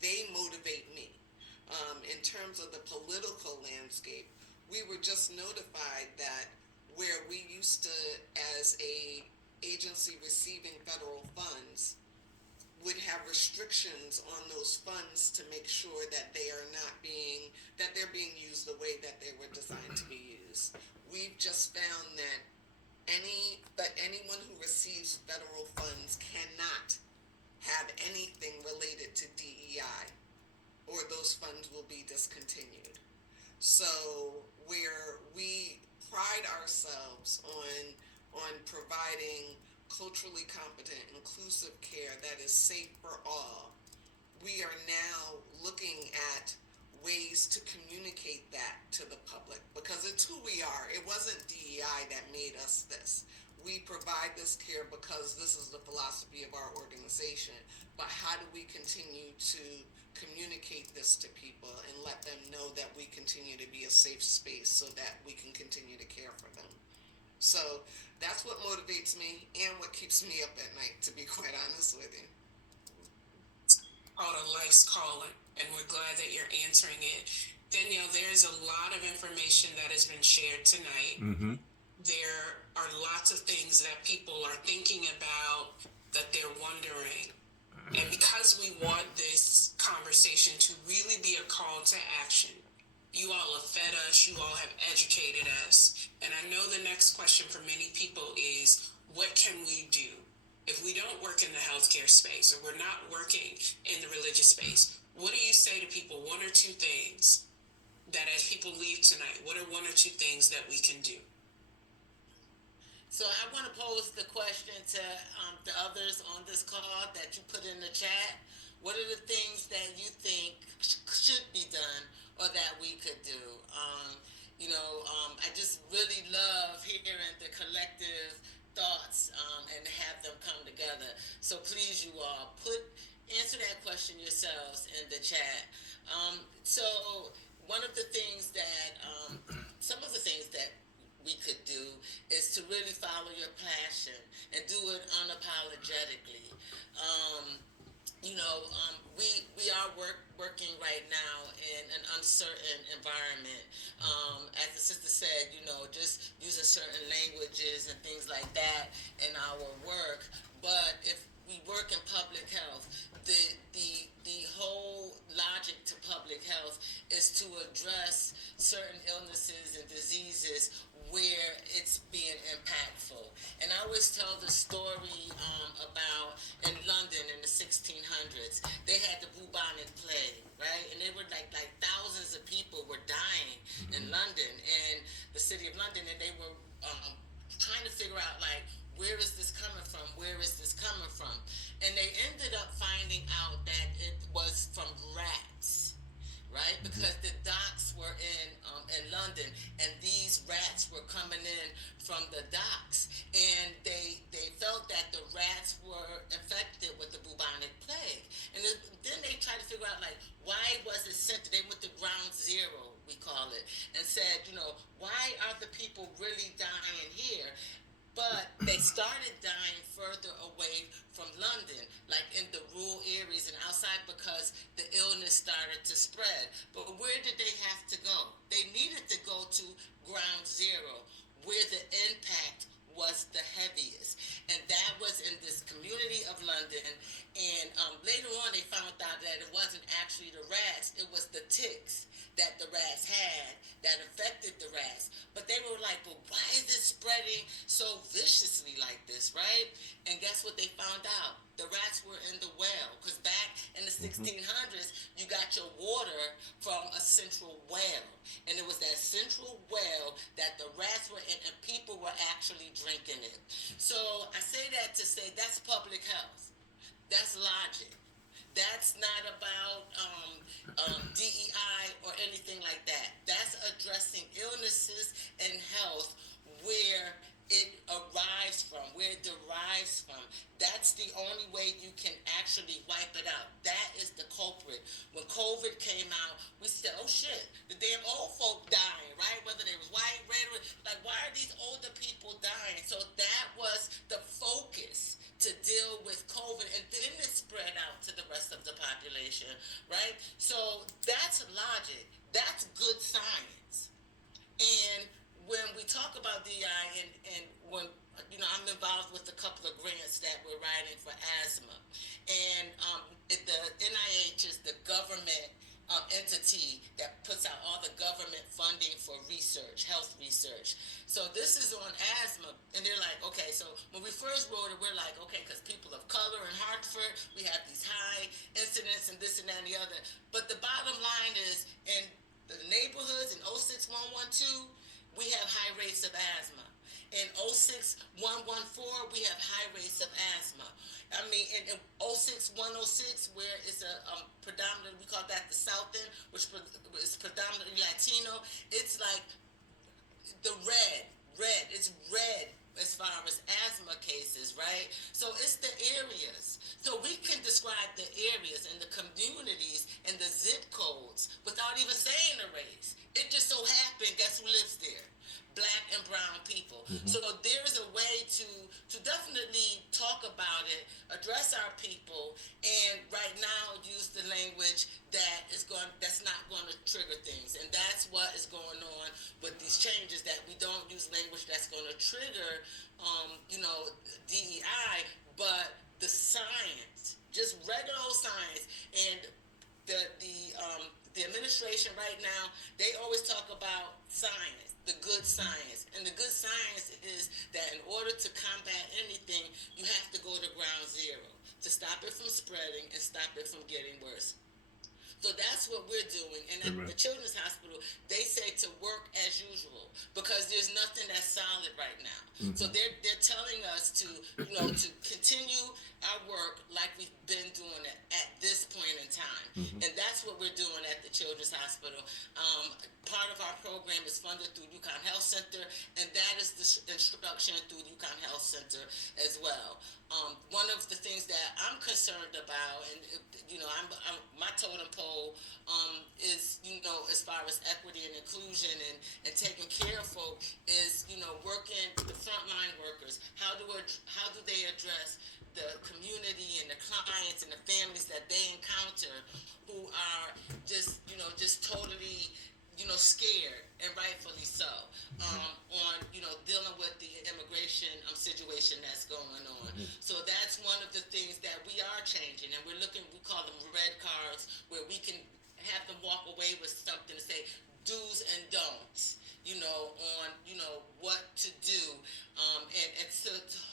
they motivate me. In terms of the political landscape, we were just notified that where we used to, as a agency receiving federal funds, would have restrictions on those funds to make sure that they're being used the way that they were designed to be used. We've just found that anyone who receives federal funds cannot have anything related to DEI, or those funds will be discontinued. So where we pride ourselves on providing culturally competent, inclusive care that is safe for all, we are now looking at ways to communicate that to the public, because it's who we are. It wasn't DEI that made us this. We provide this care because this is the philosophy of our organization. But how do we continue to communicate this to people and let them know that we continue to be a safe space so that we can continue to care for them? So that's what motivates me and what keeps me up at night, to be quite honest with you. Called a life's calling, and we're glad that you're answering it. Danielle, there's a lot of information that has been shared tonight. There are lots of things that people are thinking about, that they're wondering. And because we want this conversation to really be a call to action, you all have fed us, you all have educated us. And I know the next question for many people is, what can we do? If we don't work in the healthcare space, or we're not working in the religious space, what do you say to people? One or two things that, as people leave tonight, what are one or two things that we can do? So I want to pose the question to the others on this call that you put in the chat. What are the things that you think should be done or that we could do? I just really love hearing the collective thoughts and have them come together. So please, you all, answer that question yourselves in the chat. So one of the things that, some of the things that we could do is to really follow your passion and do it unapologetically. We are working right now in an uncertain environment. As the sister said, just using certain languages and things like that in our work. But if we work in public health, the whole logic to public health is to address certain illnesses and diseases where it's being impactful. And I always tell the story about in London in the 1600s, they had the bubonic plague, right? And they were like thousands of people were dying in London. And the city of London, and they were trying to figure out, like, where is this coming from? Where is this coming from? And they ended up finding out that it was from rats, right? Because the docks were in London, and these rats were coming in from the docks, and they felt that the rats were infected with the bubonic plague, and then they tried to figure out, like, why was it sent? They went to ground zero, we call it, and said, why are the people really dying here? But they started dying further away from London, like in the rural areas and outside, because the illness started to spread. But where did they have to go? They needed to go to ground zero, where the impact was the heaviest. And that was in this community of London. And later on, they found out that it wasn't actually the rats, it was the ticks that the rats had that affected the rats. But they were like, well, why is it spreading so viciously like this, right? And guess what they found out? The rats were in the well, because back in the 1600s, you got your water from a central well. And it was that central well that the rats were in, and people were actually drinking it. So I say that to say that's public health. That's logic. That's not about DEI or anything like that. That's addressing illnesses and health where it arrives from, where it derives from. That's the only way you can actually wipe it out. That is the culprit. When COVID came out, we said, oh shit, the damn old folk dying, right? Whether they was white, red, like, why are these older people dying? So that was the focus to deal with COVID, and then it spread out to the rest of the population, right? So that's logic. That's good science. And when we talk about DI, and when I'm involved with a couple of grants that we're writing for asthma, and the NIH is the government entity that puts out all the government funding for research, health research. So this is on asthma, and they're like, okay, so when we first wrote it, we're like, okay, because people of color in Hartford, we have these high incidents and this and that and the other. But the bottom line is, in the neighborhoods in 06112, we have high rates of asthma. In 06114, we have high rates of asthma. I mean, in 06106, where it's a predominantly, we call that the South End, which is predominantly Latino, it's like the red, it's red as far as asthma cases, right? So it's the areas. So we can describe the areas and the communities and the zip codes without even saying the race. It just so happened, guess who lives there? Black and brown people. So there's a way to definitely talk about it, address our people, and right now use the language that's not going to trigger things. And that's what is going on with these changes, that we don't use language that's going to trigger DEI, but the science, just regular old science. And the administration right now, they always talk about science, the good science. And the good science is that in order to combat anything, you have to go to ground zero to stop it from spreading and stop it from getting worse. So that's what we're doing. And at the Children's Hospital, they say to work as usual, because there's nothing that's solid right now. So they're telling us to continue our work like we've been doing it at this point in time. And that's what we're doing at the Children's Hospital. Part of our program is funded through UConn Health Center, and that is the instruction through UConn Health Center as well. One of the things that I'm concerned about, and my totem pole is, as far as equity and inclusion and taking care of folk, is working with the frontline workers. How do they address the community and the clients and the families that they encounter who are just totally scared, and rightfully so, on dealing with the immigration situation that's going on. So that's one of the things that we are changing, and we call them red cards, where we can have them walk away with something to say do's and don'ts, on what to do, and to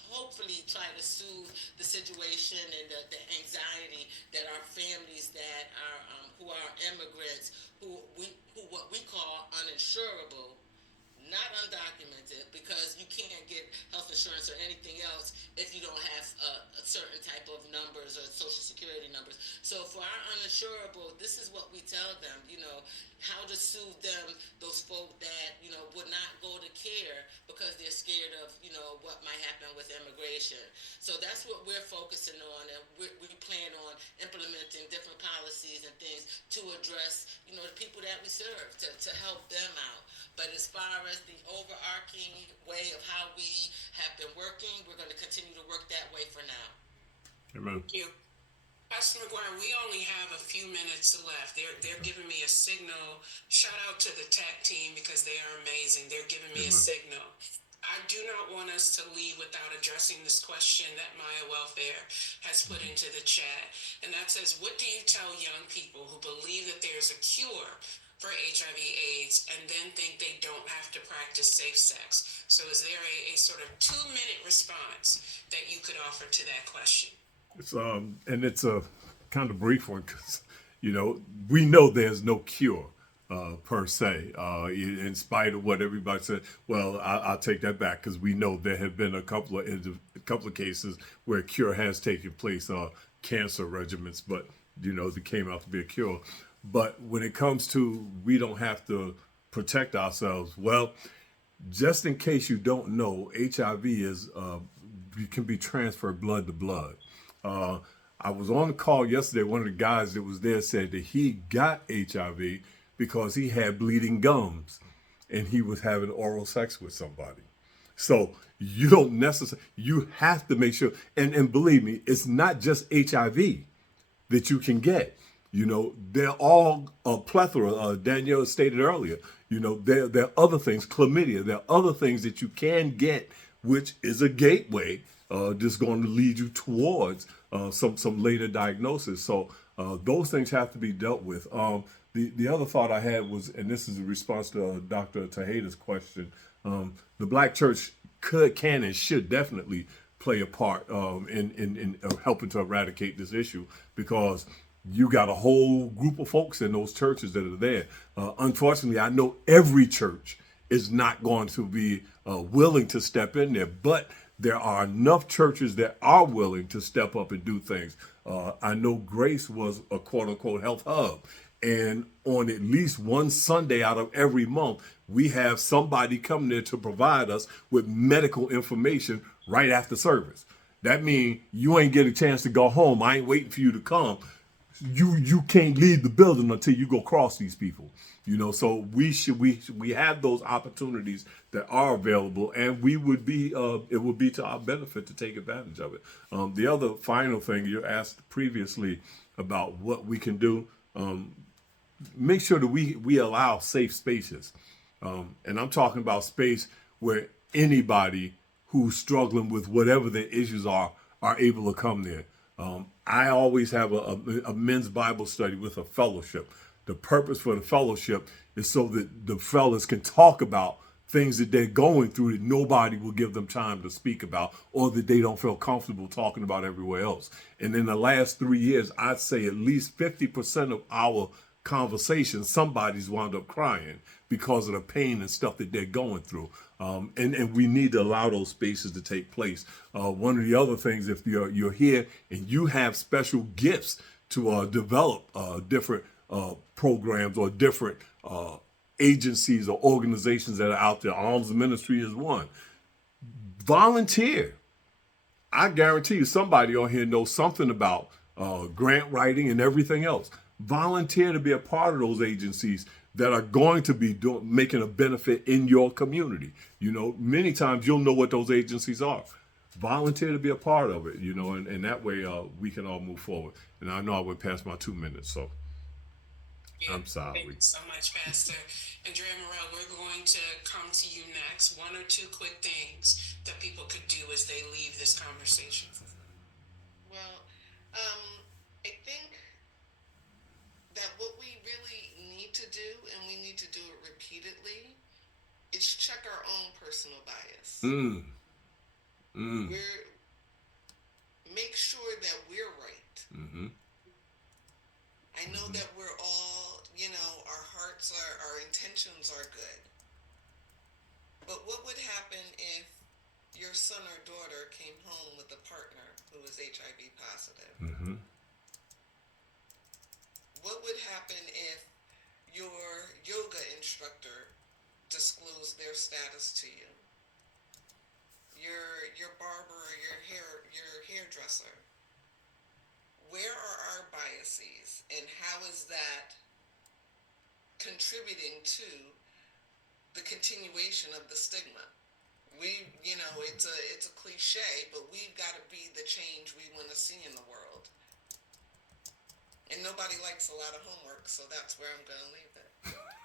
hopefully try to soothe the situation and the anxiety that our families that are who are immigrants, who what we call uninsurable, not or anything else if you don't have a certain type of numbers or social security numbers. So for our uninsurable, this is what we tell them, how to soothe them, those folk that, would not go to care because they're scared of, what might happen with immigration. So that's what we're focusing on, and we plan on implementing different policies and things to address, the people that we serve, to help them out. But as far as the overarching way of how we have been working, we're going to continue to work that way for now. Amen. Thank you. Pastor McGuire, we only have a few minutes left. They're giving me a signal. Shout out to the tech team because they are amazing. They're giving me a signal. I do not want us to leave without addressing this question that Maya Welfare has put into the chat. And that says, what do you tell young people who believe that there's a cure for HIV/AIDS and then think they don't have to practice safe sex? So is there a sort of 2-minute response that you could offer to that question? It's a kind of brief one because, we know there's no cure per se, in spite of what everybody said. Well, I'll take that back because we know there have been a couple of cases where a cure has taken place, cancer regimens, but, they came out to be a cure. But when it comes to we don't have to protect ourselves, well, just in case you don't know, HIV can be transferred blood to blood. I was on the call yesterday. One of the guys that was there said that he got HIV because he had bleeding gums and he was having oral sex with somebody. So you don't necessarily, you have to make sure, and believe me, it's not just HIV that you can get. They're all a plethora. Danielle stated earlier, there are other things, chlamydia, there are other things that you can get, which is a gateway just going to lead you towards some later diagnosis. So those things have to be dealt with. The other thought I had was, and this is a response to Dr. Tejeda's question, the Black church can and should definitely play a part in helping to eradicate this issue, because you got a whole group of folks in those churches that are there. Unfortunately, I know every church is not going to be willing to step in there, but there are enough churches that are willing to step up and do things. I know Grace was a quote unquote health hub. And on at least one Sunday out of every month, we have somebody come there to provide us with medical information right after service. That means you ain't get a chance to go home. I ain't waiting for you to come. You can't leave the building until you go cross these people. So we have those opportunities that are available, and we would be it would be to our benefit to take advantage of it. The other final thing you asked previously about what we can do, make sure that we allow safe spaces, and I'm talking about space where anybody who's struggling with whatever their issues are able to come there. I always have a men's Bible study with a fellowship. The purpose for the fellowship is so that the fellas can talk about things that they're going through that nobody will give them time to speak about, or that they don't feel comfortable talking about everywhere else. And in the last 3 years, I'd say at least 50% of our conversations, somebody's wound up crying because of the pain and stuff that they're going through. And we need to allow those spaces to take place. One of the other things, if you're here and you have special gifts to develop different programs or different agencies or organizations that are out there, Arms Ministry is one. Volunteer. I guarantee you somebody on here knows something about grant writing and everything else. Volunteer to be a part of those agencies that are going to be making a benefit in your community. Many times you'll know what those agencies are. Volunteer to be a part of it, and that way we can all move forward. And I know I went past my 2 minutes, so I'm sorry. Thank you so much, Pastor. Andrea Morel, we're going to come to you next. 1 or 2 quick things that people could do as they leave this conversation. Well, I think that what we really need to do, and we need to do it repeatedly, is check our own personal bias. Make sure that we're right. Mm-hmm. I know that we're all, our hearts our intentions are good. But what would happen if your son or daughter came home with a partner who was HIV positive. Mm-hmm. What would happen if your yoga instructor disclosed their status to you? Your barber or your hairdresser. Where are our biases, and how is that contributing to the continuation of the stigma? It's a cliche, but we've got to be the change we want to see in the world. And nobody likes a lot of homework, so that's where I'm going to leave it.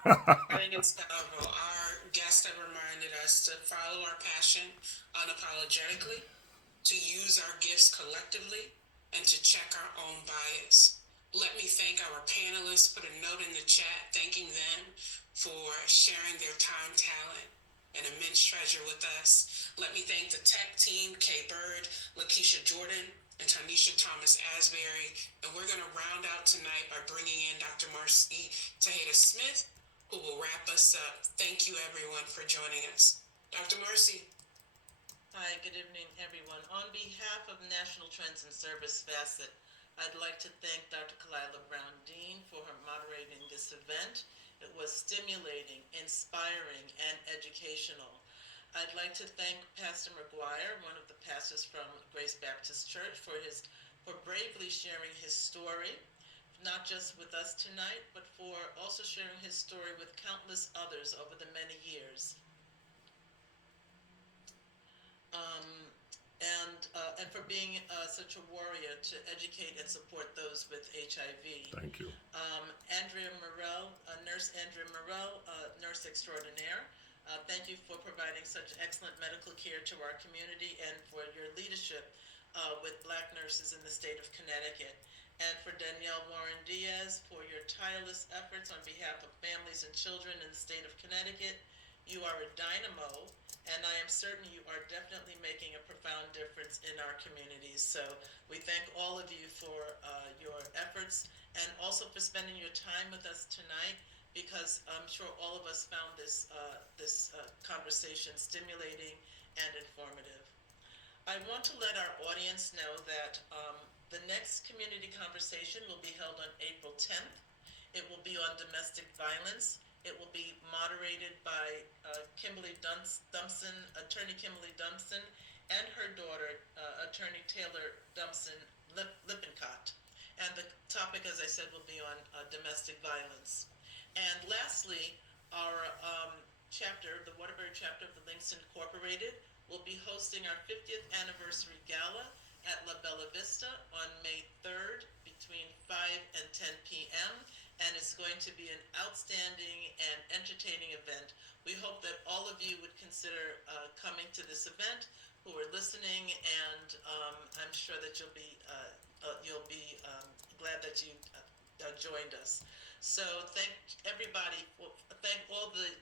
I think it's powerful. Our guests have reminded us to follow our passion unapologetically, to use our gifts collectively, and to check our own bias. Let me thank our panelists. Put a note in the chat thanking them for sharing their time, talent, and immense treasure with us. Let me thank the tech team, Kay Bird, Lakeisha Jordan, and Tanisha Thomas Asbury. And we're going to round out tonight by bringing in Dr. Marcy Tejeda Smith, who will wrap us up. Thank you, everyone, for joining us. Dr. Marcy. Hi, good evening, everyone. On behalf of National Trends and Service Facet, I'd like to thank Dr. Kalila Brown-Dean for her moderating this event. It was stimulating, inspiring, and educational. I'd like to thank Pastor McGuire, one of the pastors from Grace Baptist Church, for bravely sharing his story, not just with us tonight, but for also sharing his story with countless others over the many years. And for being such a warrior to educate and support those with HIV. Thank you. Andrea Morell, Nurse Andrea Morell, nurse extraordinaire. Thank you for providing such excellent medical care to our community and for your leadership with Black nurses in the state of Connecticut. And for Danielle Warren Diaz for your tireless efforts on behalf of families and children in the state of Connecticut. You are a dynamo, and I am certain you are definitely making a profound difference in our communities. So we thank all of you for your efforts and also for spending your time with us tonight, because I'm sure all of us found this conversation stimulating and informative. I want to let our audience know that the next community conversation will be held on April 10th. It will be on domestic violence. It will be moderated by Kimberly Dumpson, Attorney Kimberly Dumpson, and her daughter, Attorney Taylor Dumpson Lippincott. And the topic, as I said, will be on domestic violence. And lastly, our chapter, the Waterbury chapter of the Links Incorporated, will be hosting our 50th anniversary gala at La Bella Vista on May 3rd between 5 and 10 p.m. And it's going to be an outstanding and entertaining event. We hope that all of you would consider coming to this event, who are listening, and I'm sure that you'll be glad that you joined us. So thank everybody. Thank all the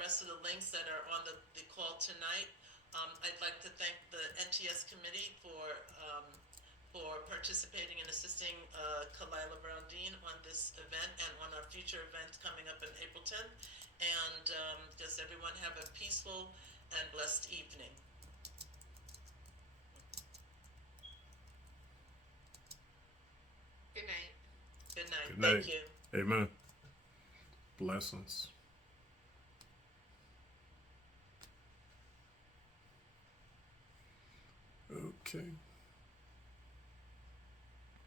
rest of the links that are on the call tonight. I'd like to thank the NTS committee for participating and assisting Kalila Brown-Dean on this event and on our future events coming up on April 10th. And does everyone have a peaceful and blessed evening? Good night. Good night. Good night. Thank you. Amen. Blessings. Okay.